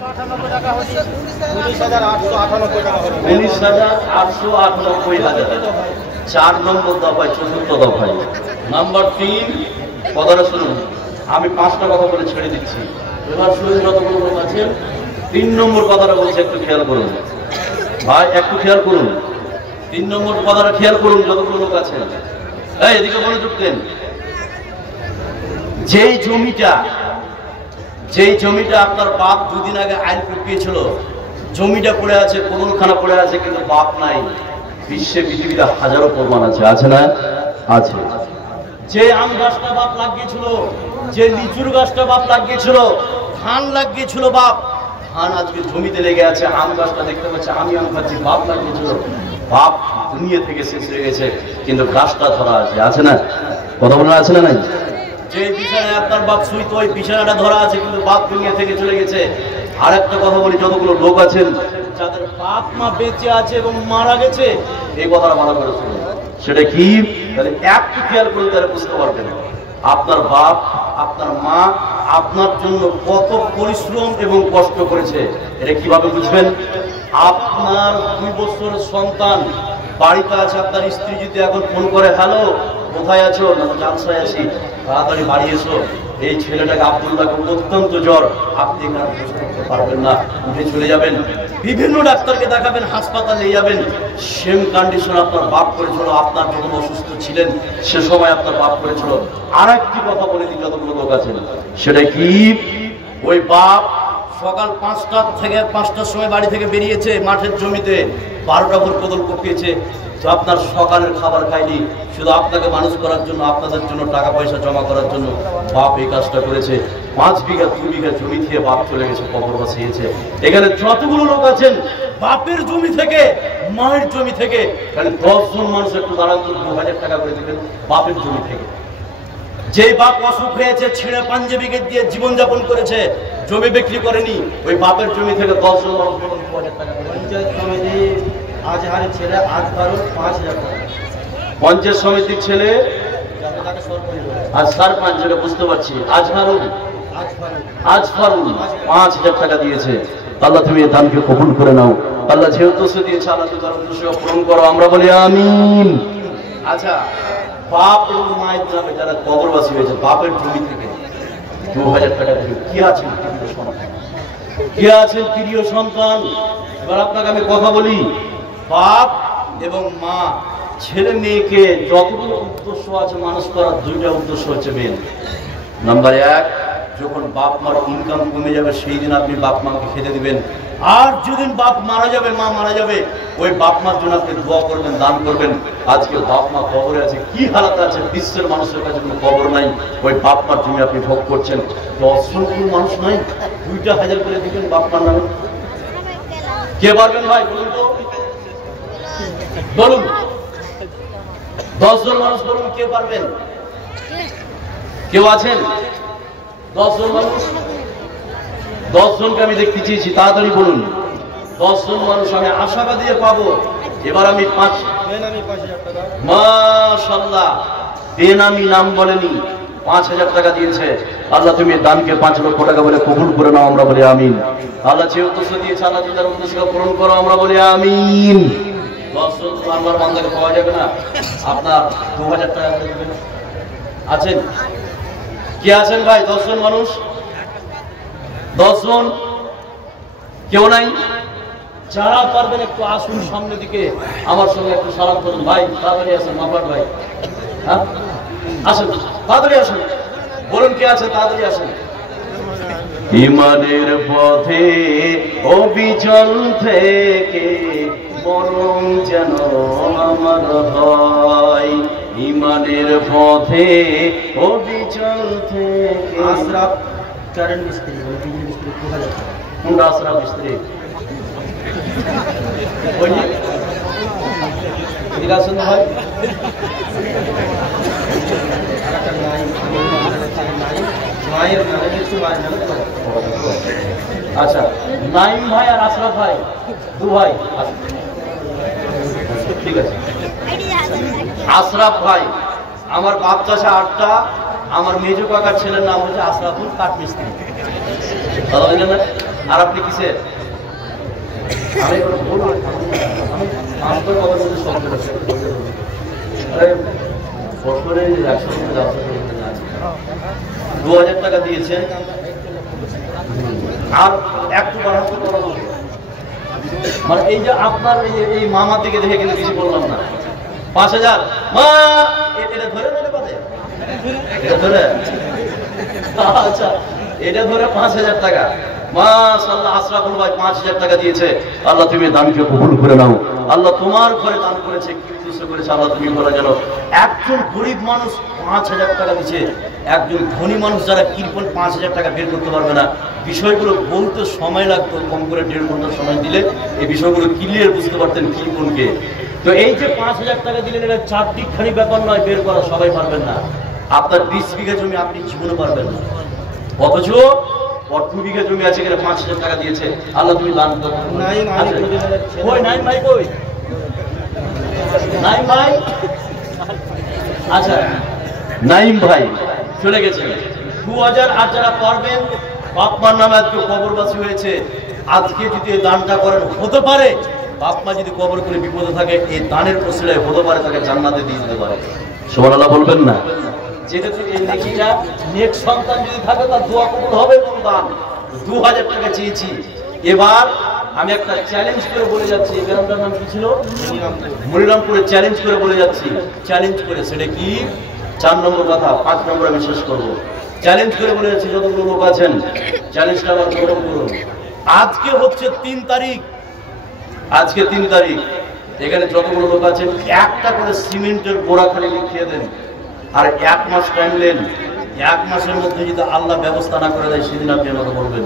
19,898 নম্বর দফায় 4th দফায় নাম্বার 3 কথাটা শুনুন আমি 5টা কথা বলে ছেড়ে দিচ্ছি এবার শুনুন যতগুলো লোক আছেন 3 নম্বর কথাটা বলছে একটু খেয়াল করুন ভাই একটু খেয়াল করুন 3 নম্বর কথাটা খেয়াল করুন যতগুলো লোক আছেন এই এদিকে মনোযোগ দেন যেই জমিটা আপনার বাপ দুদিন আগে আইন প্রক্রিয়েছিল জমিটা পড়ে আছে কোদলখানা পড়ে আছে কিন্তু বাপ নাই বিশ্বে পৃথিবীতে হাজারো প্রমাণ আছে না আছে যে আম গাছটা বাপ লাগিয়েছিল যে লিচুর গাছটা বাপ লাগিয়েছিল ধান লাগিয়েছিল বাপ ধান আজকে জমিতে লেগে আছে, আম গাছটা দেখতে পাচ্ছে, আমি আম খাচ্ছি, বাপ লাগিয়েছিল, বাপ দুনিয়া থেকে শেষ হয়ে গেছে, কিন্তু গাছটা ধরা আছে, আছে না? কথা বলা আছে না নাই? যে বিছানায় আপনার বাপ শুইতো ওই বিছানাটা ধরা আছে, কিন্তু বাপ দুনিয়া থেকে চলে গেছে। আর একটা কথা বলি, যতগুলো লোক আছেন যাদের বাপ মা বেঁচে আছে এবং মারা গেছে, এই কথাটা ভালো করে শুনুন। সেটা কি? তাহলে একটু খেয়াল করলে তারা বুঝতে পারবেন আপনার বাপ আপনার মা আপনার জন্য কত পরিশ্রম এবং কষ্ট করেছে। এটা কিভাবে বুঝবেন? আপনার 2 বছরের সন্তান বাড়িতে আছে, আপনার স্ত্রী যদি এখন ফোন করে, হ্যালো কোথায় আছো? না জালসায় আছি, তাড়াতাড়ি বাড়ি এসো, এই ছেলেটাকে আব্দুল্লাহকে অত্যন্ত জ্বর, আপনি এখানে বসে থাকতে পারবেন না, উঠে চলে যাবেন, বিভিন্ন ডাক্তারকে দেখাবেন, হাসপাতালে নিয়ে যাবেন। সেম কন্ডিশন আপনার বাপ করেছিল, আপনার যখন অসুস্থ ছিলেন সে সময় আপনার বাপ করেছিল। আর একটি কথা বলে দিন যতগুলো লোক আছেন, সেটা কি? ওই বাপ সকাল 5টা থেকে 5টার সময় বাড়ি থেকে বেরিয়েছে, মাঠের জমিতে 12টা ভোর কোদল কপিয়েছে, তো আপনার সকালের খাবার খায়নি, শুধু আপনাকে মানুষ করার জন্য, আপনাদের জন্য টাকা পয়সা জমা করার জন্য বাপ এই কাজটা করেছে। 5 বিঘা 2 বিঘা জমি দিয়ে বাপ চলে গেছে, কবর বসিয়েছে। এখানে যতগুলো লোক আছেন বাপের জমি থেকে, মায়ের জমি থেকে, কারণ 10 জন মানুষ একটু দাঁড়ান, 2000 টাকা করে দেবেন বাপের জমি থেকে। যে বাপ অসুখ হয়েছে, ছিঁড়ে পাঞ্জাবি দিয়ে জীবনযাপন করেছে, জমি বিক্রি করেনি, ওই বাপের জমি থেকে 10 জন মানুষ 2000 টাকা। পঞ্চায়েত সমিতি আজহারের ছেলে আজহারুল 5000 টাকা। পঞ্চায়েত সমিতির ছেলে আর সারপঞ্চ, যেটা বুঝতে পারছি, আজহারুল 5000 টাকা দিয়েছে। আল্লাহ তুমি এই দানকে কবুল করে নাও। আল্লাহ যে উদ্দেশ্য দিয়েছে আল্লাহ তার উদ্দেশ্য পূরণ করো, আমরা বলি আমিন। আচ্ছা, বাপ এবং মায়ের নামে যারা কবরবাসী হয়েছে, বাপের জমি থেকে 2000 টাকা দিয়ে কি আছেন প্রিয় সন্তান? কি আছেন প্রিয় সন্তান? এবার আপনাকে আমি কথা বলি, বাপ এবং মা ছেলে মেয়েকে যতগুলো উদ্দেশ্য আছে মানুষ করার, 2টা উদ্দেশ্য হচ্ছে মেন। নাম্বার 1, যখন বাপ মার ইনকাম কমে যাবে সেই দিন আপনি বাপ মাকে খেতে দিবেন। আর যেদিন বাপ মারা যাবে, মা মারা যাবে, ওই বাপ মার জন্য আপনি দোয়া করবেন, দান করবেন। আজকে বাপ মা কবরে আছে, কি হালাত আছে, বিশ্বের মানুষের কাছে কোনো কবর নাই, ওই বাপ মার জন্য আপনি ভোগ করছেন। 10 জন কোনো মানুষ নাই, 2টা 1000 করে দিবেন বাপ মার নামে। কে পারবেন ভাই বলুন তো? বলুন, 10 জন মানুষ বলুন, কে পারবেন? কেউ আছেন? 10 জন মানুষ, 10 জনকে আমি দেখতে চেয়েছি, তাড়াতাড়ি বলুন। 10 জন মানুষ আমি আশাবাদী পাবো। এবার আমি 5, মাশাআল্লাহ, বেনামি নাম বলেনি, 5000 টাকা দিয়েছে। আল্লাহ তুমি দানকে 5 লক্ষ টাকা বলে কবুল করে নাও, আমরা বলি আমিন। আল্লাহ যে উদ্দেশ্য দিয়েছে আল্লাহ তার উদ্দেশ্য পূরণ করো, আমরা বলি আমিন। 10 জন আমার বান্দাকে পাওয়া যাবে না, আপনার 2000 টাকা করে দেবেন। আছেন? কে আছেন ভাই? 10 জন মানুষ, 10 জন, কেউ নাই? যারা পারবেন একটু আসুন সামনের দিকে, আমার সঙ্গে একটু সালাম করুন। ভাই তাড়াতাড়ি আসেন, মাফার ভাই, হ্যাঁ আসেন, তাড়াতাড়ি আসেন, বলুন কে আছে, তাড়াতাড়ি আসেন। ইমানের পথে অবিচল থেকে মরণ যেন আমার হয়, ইমানের পথে অবিচল থেকে। আশরাফ কারেন্ট মিস্ত্রি, বিজলি মিস্ত্রি, 2000 টাকা। কোনটা আশরাফ মিস্ত্রি? ঠিক আছে ভাই, আচ্ছা, নাইম ভাই আর আশরাফ ভাই, 2 ভাই। ঠিক আছে, আশরাফ ভাই, আমার বাপ চাষা 8টা, আমার মেজো কাকার ছেলের নাম হচ্ছে আশরাফুল কাঠমিস্ত্রি। আর আপনি কিসের? আমি বছরে 2000 টাকা দিয়েছেন। আর একটু বাড়াতে করা, মানে এই যে আপনার এই মামার দিকে দেখে কিন্তু কিছু বললাম না। 5000 মা, এটা ধরে নেবে বাদে, এটা ধরে, আচ্ছা এটা ধরে 5000 টাকা। মাশাআল্লাহ, আশরাফুল ভাই 5000 টাকা দিয়েছে। আল্লাহ তুমি দানকে কবুল করে নাও। আল্লাহ তোমার ঘরে দান করেছে, কি উদ্দেশ্য করেছে আল্লাহ তুমি বলা জানো। একজন গরিব মানুষ 5000 টাকা দিচ্ছে, একজন ধনী মানুষ যারা কৃপণ 5,000 টাকা বের করতে পারবে না, বিষয়গুলো বলতে সময় লাগতো, কম করে 1.5 ঘন্টা সময় দিলে এই বিষয়গুলো ক্লিয়ার বুঝতে পারতেন কৃপণকে। তো এই যে 5,000 টাকা দিলেন, এটা 4 দিকখানি ব্যাপার নয়, বের করা সবাই পারবেন না। আপনার 20 বিঘা জমি আপনি জীবনে পারবেন না, অথচ 2 বিঘা জমি আছে, এখানে 5,000 টাকা দিয়েছে, আল্লাহ তুমি দান করো। কই নাই ভাই, কই নাই ভাই? আচ্ছা নাইম ভাই চলে গেছেন। 2008 যারা পারবেন, বাপ মার নামে আজকে কবরবাসী হয়েছে, আজকে যদি এই দানটা করেন, হতে পারে বাপ মা যদি কবর করে বিপদে থাকে, এই দানের প্রশ্রয় হতে পারে তাকে জান্নাতে দিয়ে দিতে পারে। সুবহানাল্লাহ বলবেন না? যেহেতু এই নেকিটা নেক্সট সন্তান যদি থাকে তার দোয়া কবুল হবে এবং দান। 2000 টাকা চেয়েছি। এবার আমি একটা চ্যালেঞ্জ করে বলে যাচ্ছি, এই গ্রামটার নাম কি ছিল? মনিরামপুরে। চ্যালেঞ্জ করে বলে যাচ্ছি, চ্যালেঞ্জ করে, সেটা কি? 4 নম্বর কথা, 5 নম্বর আমি শেষ করবো। চ্যালেঞ্জ করে বলে যাচ্ছি, যতগুলো লোক আছেন চ্যালেঞ্জটা আবার গ্রহণ করুন। আজকে হচ্ছে 3 তারিখ, আজকে 3 তারিখ, এখানে যতগুলো লোক আছেন একটা করে সিমেন্টের গোড়া খালি লিখিয়ে দেন, আর 1 মাস টাইম নেন। 1 মাসের মধ্যে যদি আল্লাহ ব্যবস্থা না করে দেয়, সেদিন আপনি আমাকে বলবেন।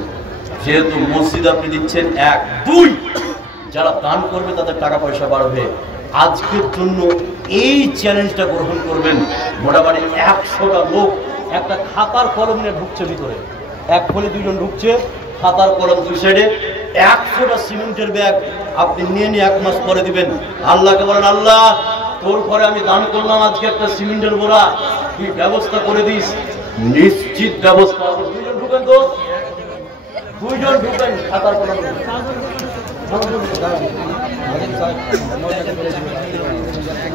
যেহেতু মসজিদ আপনি দিচ্ছেন 1, 2, যারা দান করবে তাদের টাকা পয়সা বাড়বে। আজকের জন্য এই চ্যালেঞ্জটা গ্রহণ করবেন। মোটামুটি 100টা লোক একটা খাতার কলম নিয়ে ঢুকছে ভিতরে, 1 ফলে 2 জন ঢুকছে, খাতার কলম 2 সাইডে, 100টা সিমেন্টের ব্যাগ আপনি নিয়ে 1 মাস পরে দিবেন। আল্লাহকে বলেন, আল্লাহ তোর পরে আমি দান করলাম আজকে একটা সিমেন্টের বোরা, তুই ব্যবস্থা করে দিস। নিশ্চিত ব্যবস্থা। 2 জন ঢুকেন তো, 2 জন ঢুকেন খাতার কলম।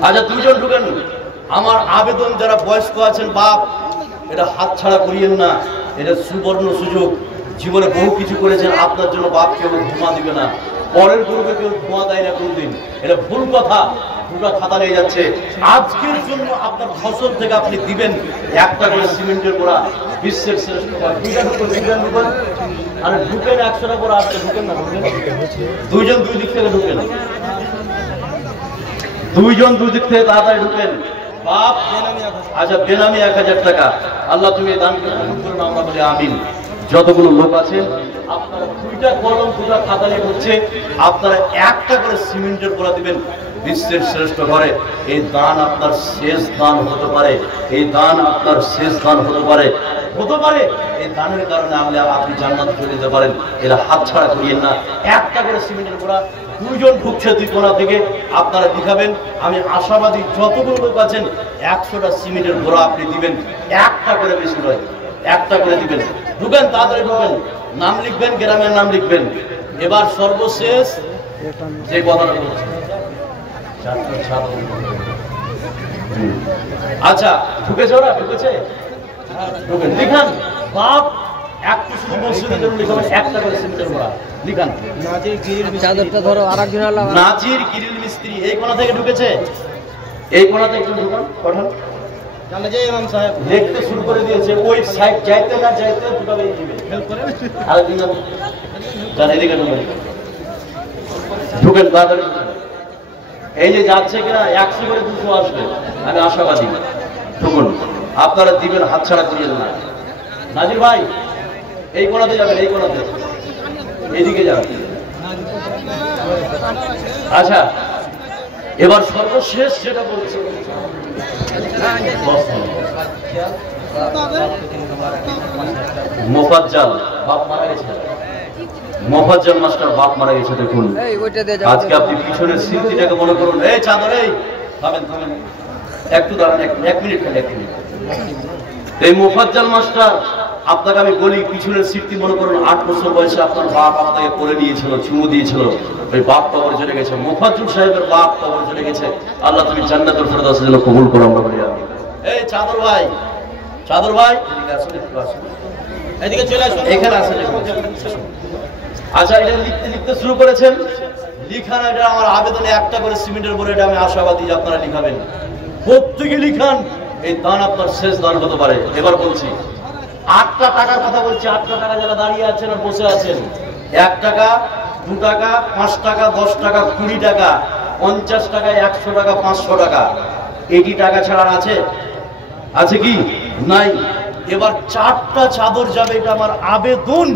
আচ্ছা 2 জন ঢুকেন। আমার আবেদন, যারা বয়স্ক আছেন, বাপ এটা হাত ছাড়া করিয়েন না, এটা সুবর্ণ সুযোগ। জীবনে বহু কিছু করেছেন, আপনার জন্য বাপ কেউ ধোঁয়া দিবে না, পরের গরুকে কেউ ধোঁয়া দেয় না কোনদিন, এটা ভুল কথা। 2টা খাতা নিয়ে যাচ্ছে, আজকের জন্য আপনার ফসল থেকে আপনি দিবেন একটা করে সিমেন্টের গোড়া, বিশ্বের শ্রেষ্ঠ। 2জন ঢুকেন, আরে ঢুকেন, 100টা করে আসছে, ঢুকেন না, ঢুকেন। 2 জন 2 দিক থেকে ঢুকেন, 2 জন 2 দিক থেকে তাড়াতাড়ি ঢুকেন। বাপ আচ্ছা বেনামি 1000 টাকা, আল্লাহ তুমি দান করুন, আমরা বলি আমিন। যতগুলো লোক আছে আপনারা 2টা কলম 2টা খাতা নিয়ে হচ্ছে, আপনারা একটা করে সিমেন্টের গোড়া দিবেন বিশ্বের শ্রেষ্ঠ ঘরে। এই দান আপনার শেষ দান হতে পারে, এই দান আপনার শেষ দান হতে পারে, হতে পারে। এই দানের কারণে আপনি জান্নাতে চলে যেতে পারেন, এরা হাত ছাড়া করিয়েন না। একটা করে সিমেন্টের গোড়া, 2 জন ঢুকছে 2 কোণা থেকে, আপনারা লিখাবেন। আমি আশাবাদী যতগুলো লোক আছেন 100টা সিমেন্টের গোড়া আপনি দিবেন, একটা করে, বেশি নয়, একটা করে দিবেন। ঢুকেন, তাড়াতাড়ি ঢুকেন, নাম লিখবেন, গ্রামের নাম লিখবেন। এবার সর্বশেষ যে কথাটা বলছি, আচ্ছা ঢুকেছে, ওরা ঢুকেছে, ঢুকেন, লিখান। বাপ একটু শুধু মসজিদের জন্য লিখাবেন, একটা করে সিমেন্টের গোড়া লিখান। চাদরটা ধরো, আরেকজন হলো নাজির গ্রিল মিস্ত্রি, এই কোণা থেকে ঢুকেছে, এই কোণা থেকে ঢুকান, পাঠান। দেখতে শুরু করে দিয়েছে, ওই সাইড যাইতে না যাইতে ঢুকাবে, আরেকদিন এদিকে ঢুকেন, তাড়াতাড়ি। এই যে যাচ্ছে কিনা 100 করে 200 আসবে, আমি আশাবাদী। ঢুকুন, আপনারা দিবেন, হাত ছাড়া করিয়েন না। নাজির ভাই এই কোণাতে যাবেন, এই কোণাতে, এদিকে যাবেন। আচ্ছা এবার সর্বশেষ যেটা বলছি, মোফাজ্জল বাপ মারা গেছে, মোফাজ্জল মাস্টার বাপ মারা গেছে। দেখুন আজকে আপনি পিছনের স্মৃতিটাকে মনে করুন। এই চাদর, এই থামেন, থামেন, একটু দাঁড়ান, 1 মিনিট খালি, 1 মিনিট। এই মোফাজ্জল মাস্টার, আপনাকে আমি বলি, পিছনের স্মৃতি মনে করুন। 8 বছর বয়সে আপনার বাপ আপনাকে করে নিয়েছিল, চুমু দিয়েছিল, ওই বাপ কবর চলে গেছে। মোফাজ্জল সাহেবের বাপ কবর চলে গেছে। আল্লাহ তুমি জান্নাতুল ফেরদাউসের জন্য কবুল করো, আমরা বলি আমিন। এই চাদর ভাই, চাদর ভাই এদিকে চলে আসুন, এখানে আসেন। আচ্ছা এটা লিখতে লিখতে শুরু করেছেন, লিখান। এটা আমার আবেদনে একটা করে সিমেন্টের উপরে, এটা আমি আশাবাদী যে আপনারা লিখাবেন, প্রত্যেকে লিখান। এই দান আপনার শেষ দান হতে পারে। এবার বলছি 8টা টাকার কথা বলছি। 8টা টাকা যারা দাঁড়িয়ে আছেন আর বসে আছেন, 1 টাকা, 2 টাকা, 5 টাকা, 10 টাকা, 20 টাকা, 50 টাকা, 100 টাকা, 500 টাকা। 80 টাকা ছাড়া আছে? আছে কি? নাই। এবার 4টা চাদর যাবে, এটা আমার আবেদন।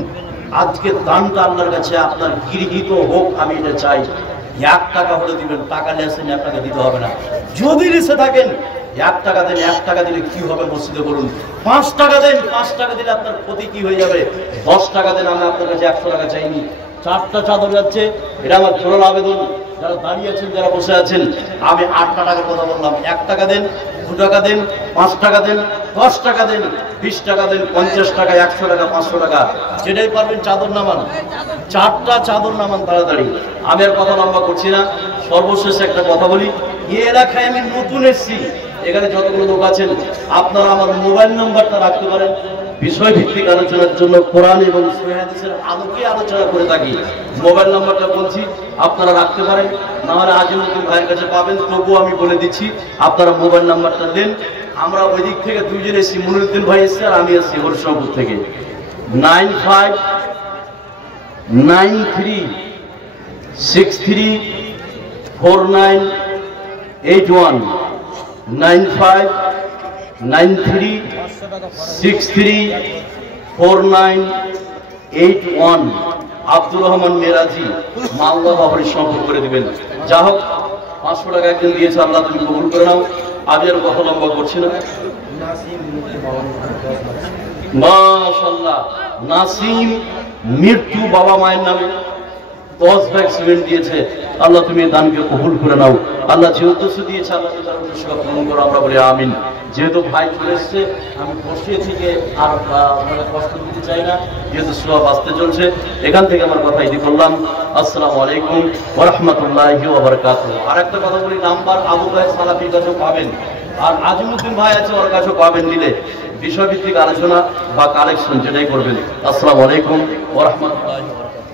আজকে দানটা আল্লাহর কাছে আপনার গৃহীত হোক, আমি এটা চাই। 1 টাকা হলে দিবেন, টাকা নিয়েছেন 1 টাকা দিতে হবে না। যদি লিখে থাকেন 1 টাকা দেন, 1 টাকা দিলে কি হবে মসজিদে বলুন। 5 টাকা দেন, 5 টাকা দিলে আপনার ক্ষতি কি হয়ে যাবে। 10 টাকা দেন, আমি আপনার কাছে 100 টাকা চাইনি। 4টা চাদর যাচ্ছে, এটা আমার জোরাল আবেদন। যারা দাঁড়িয়ে আছেন, যারা বসে আছেন, আমি 8টা টাকার কথা বললাম। 1 টাকা দেন, 2 টাকা দেন, 5 টাকা দেন, 10 টাকা দেন, 20 টাকা দেন, 50 টাকা, 100 টাকা, 500 টাকা, যেটাই পারবেন চাদর নামান। 4টা চাদর নামান তাড়াতাড়ি। আমি আর কথা লম্বা করছি না, সর্বশেষ একটা কথা বলি। এই এলাকায় আমি নতুন এসেছি, এখানে যতগুলো লোক আছেন আপনারা আমার মোবাইল নাম্বারটা রাখতে পারেন। বিষয় ভিত্তিক আলোচনার জন্য কোরআন এবং সহিহ হাদিসের আলোকে আলোচনা করে থাকি। মোবাইল নাম্বারটা বলছি, আপনারা রাখতে পারেন, না হলে আজিমুদ্দিন ভাইয়ের কাছে পাবেন। তবুও আমি বলে দিচ্ছি, আপনারা মোবাইল নাম্বারটা দেন। আমরা ওই দিক থেকে দুইজন এসেছি, মনিরুদ্দিন ভাই এসছে আর আমি এসেছি হরিশঙ্কর থেকে। 9593634981 9593634981 আব্দুর রহমান মেরাজি মালদা বাবরের সম্পর্ক করে দিবেন। যা হোক 500 টাকা একজন দিয়েছে, আল্লাহ তুমি কবুল করে নাও। আমি আর কথা লম্বা করছি না। মাশাআল্লাহ, নাসিম মৃত্যু বাবা মায়ের নামে 10 ব্যাগ সিমেন্ট দিয়েছে। আল্লাহ তুমি দানকে কবুল করে নাও। আল্লাহ যে উদ্দেশ্য দিয়েছে, আল্লাহ তার উদ্দেশ্য পূরণ করো, আমরা বলি আমিন। যেহেতু ভাই চলে এসছে, আমি বসে থেকে আর কষ্ট দিতে চাই না, যেহেতু সোয়া বাঁচতে চলছে। এখান থেকে আমার কথা ইতি করলাম। আসসালামু আলাইকুম ওয়া রাহমাতুল্লাহি ওয়া বারাকাতুহু। আর একটা কথা বলি, নাম্বার আবু ভাই সালাফির কাছেও পাবেন, আর আজিমুদ্দিন ভাই আছে, ওর কাছেও পাবেন। দিলে বিষয়ভিত্তিক আলোচনা বা কালেকশন যেটাই করবেন। আসসালামু আলাইকুম ওয়া রাহমাতুল্লাহি ওয়া বারাকাতুহু।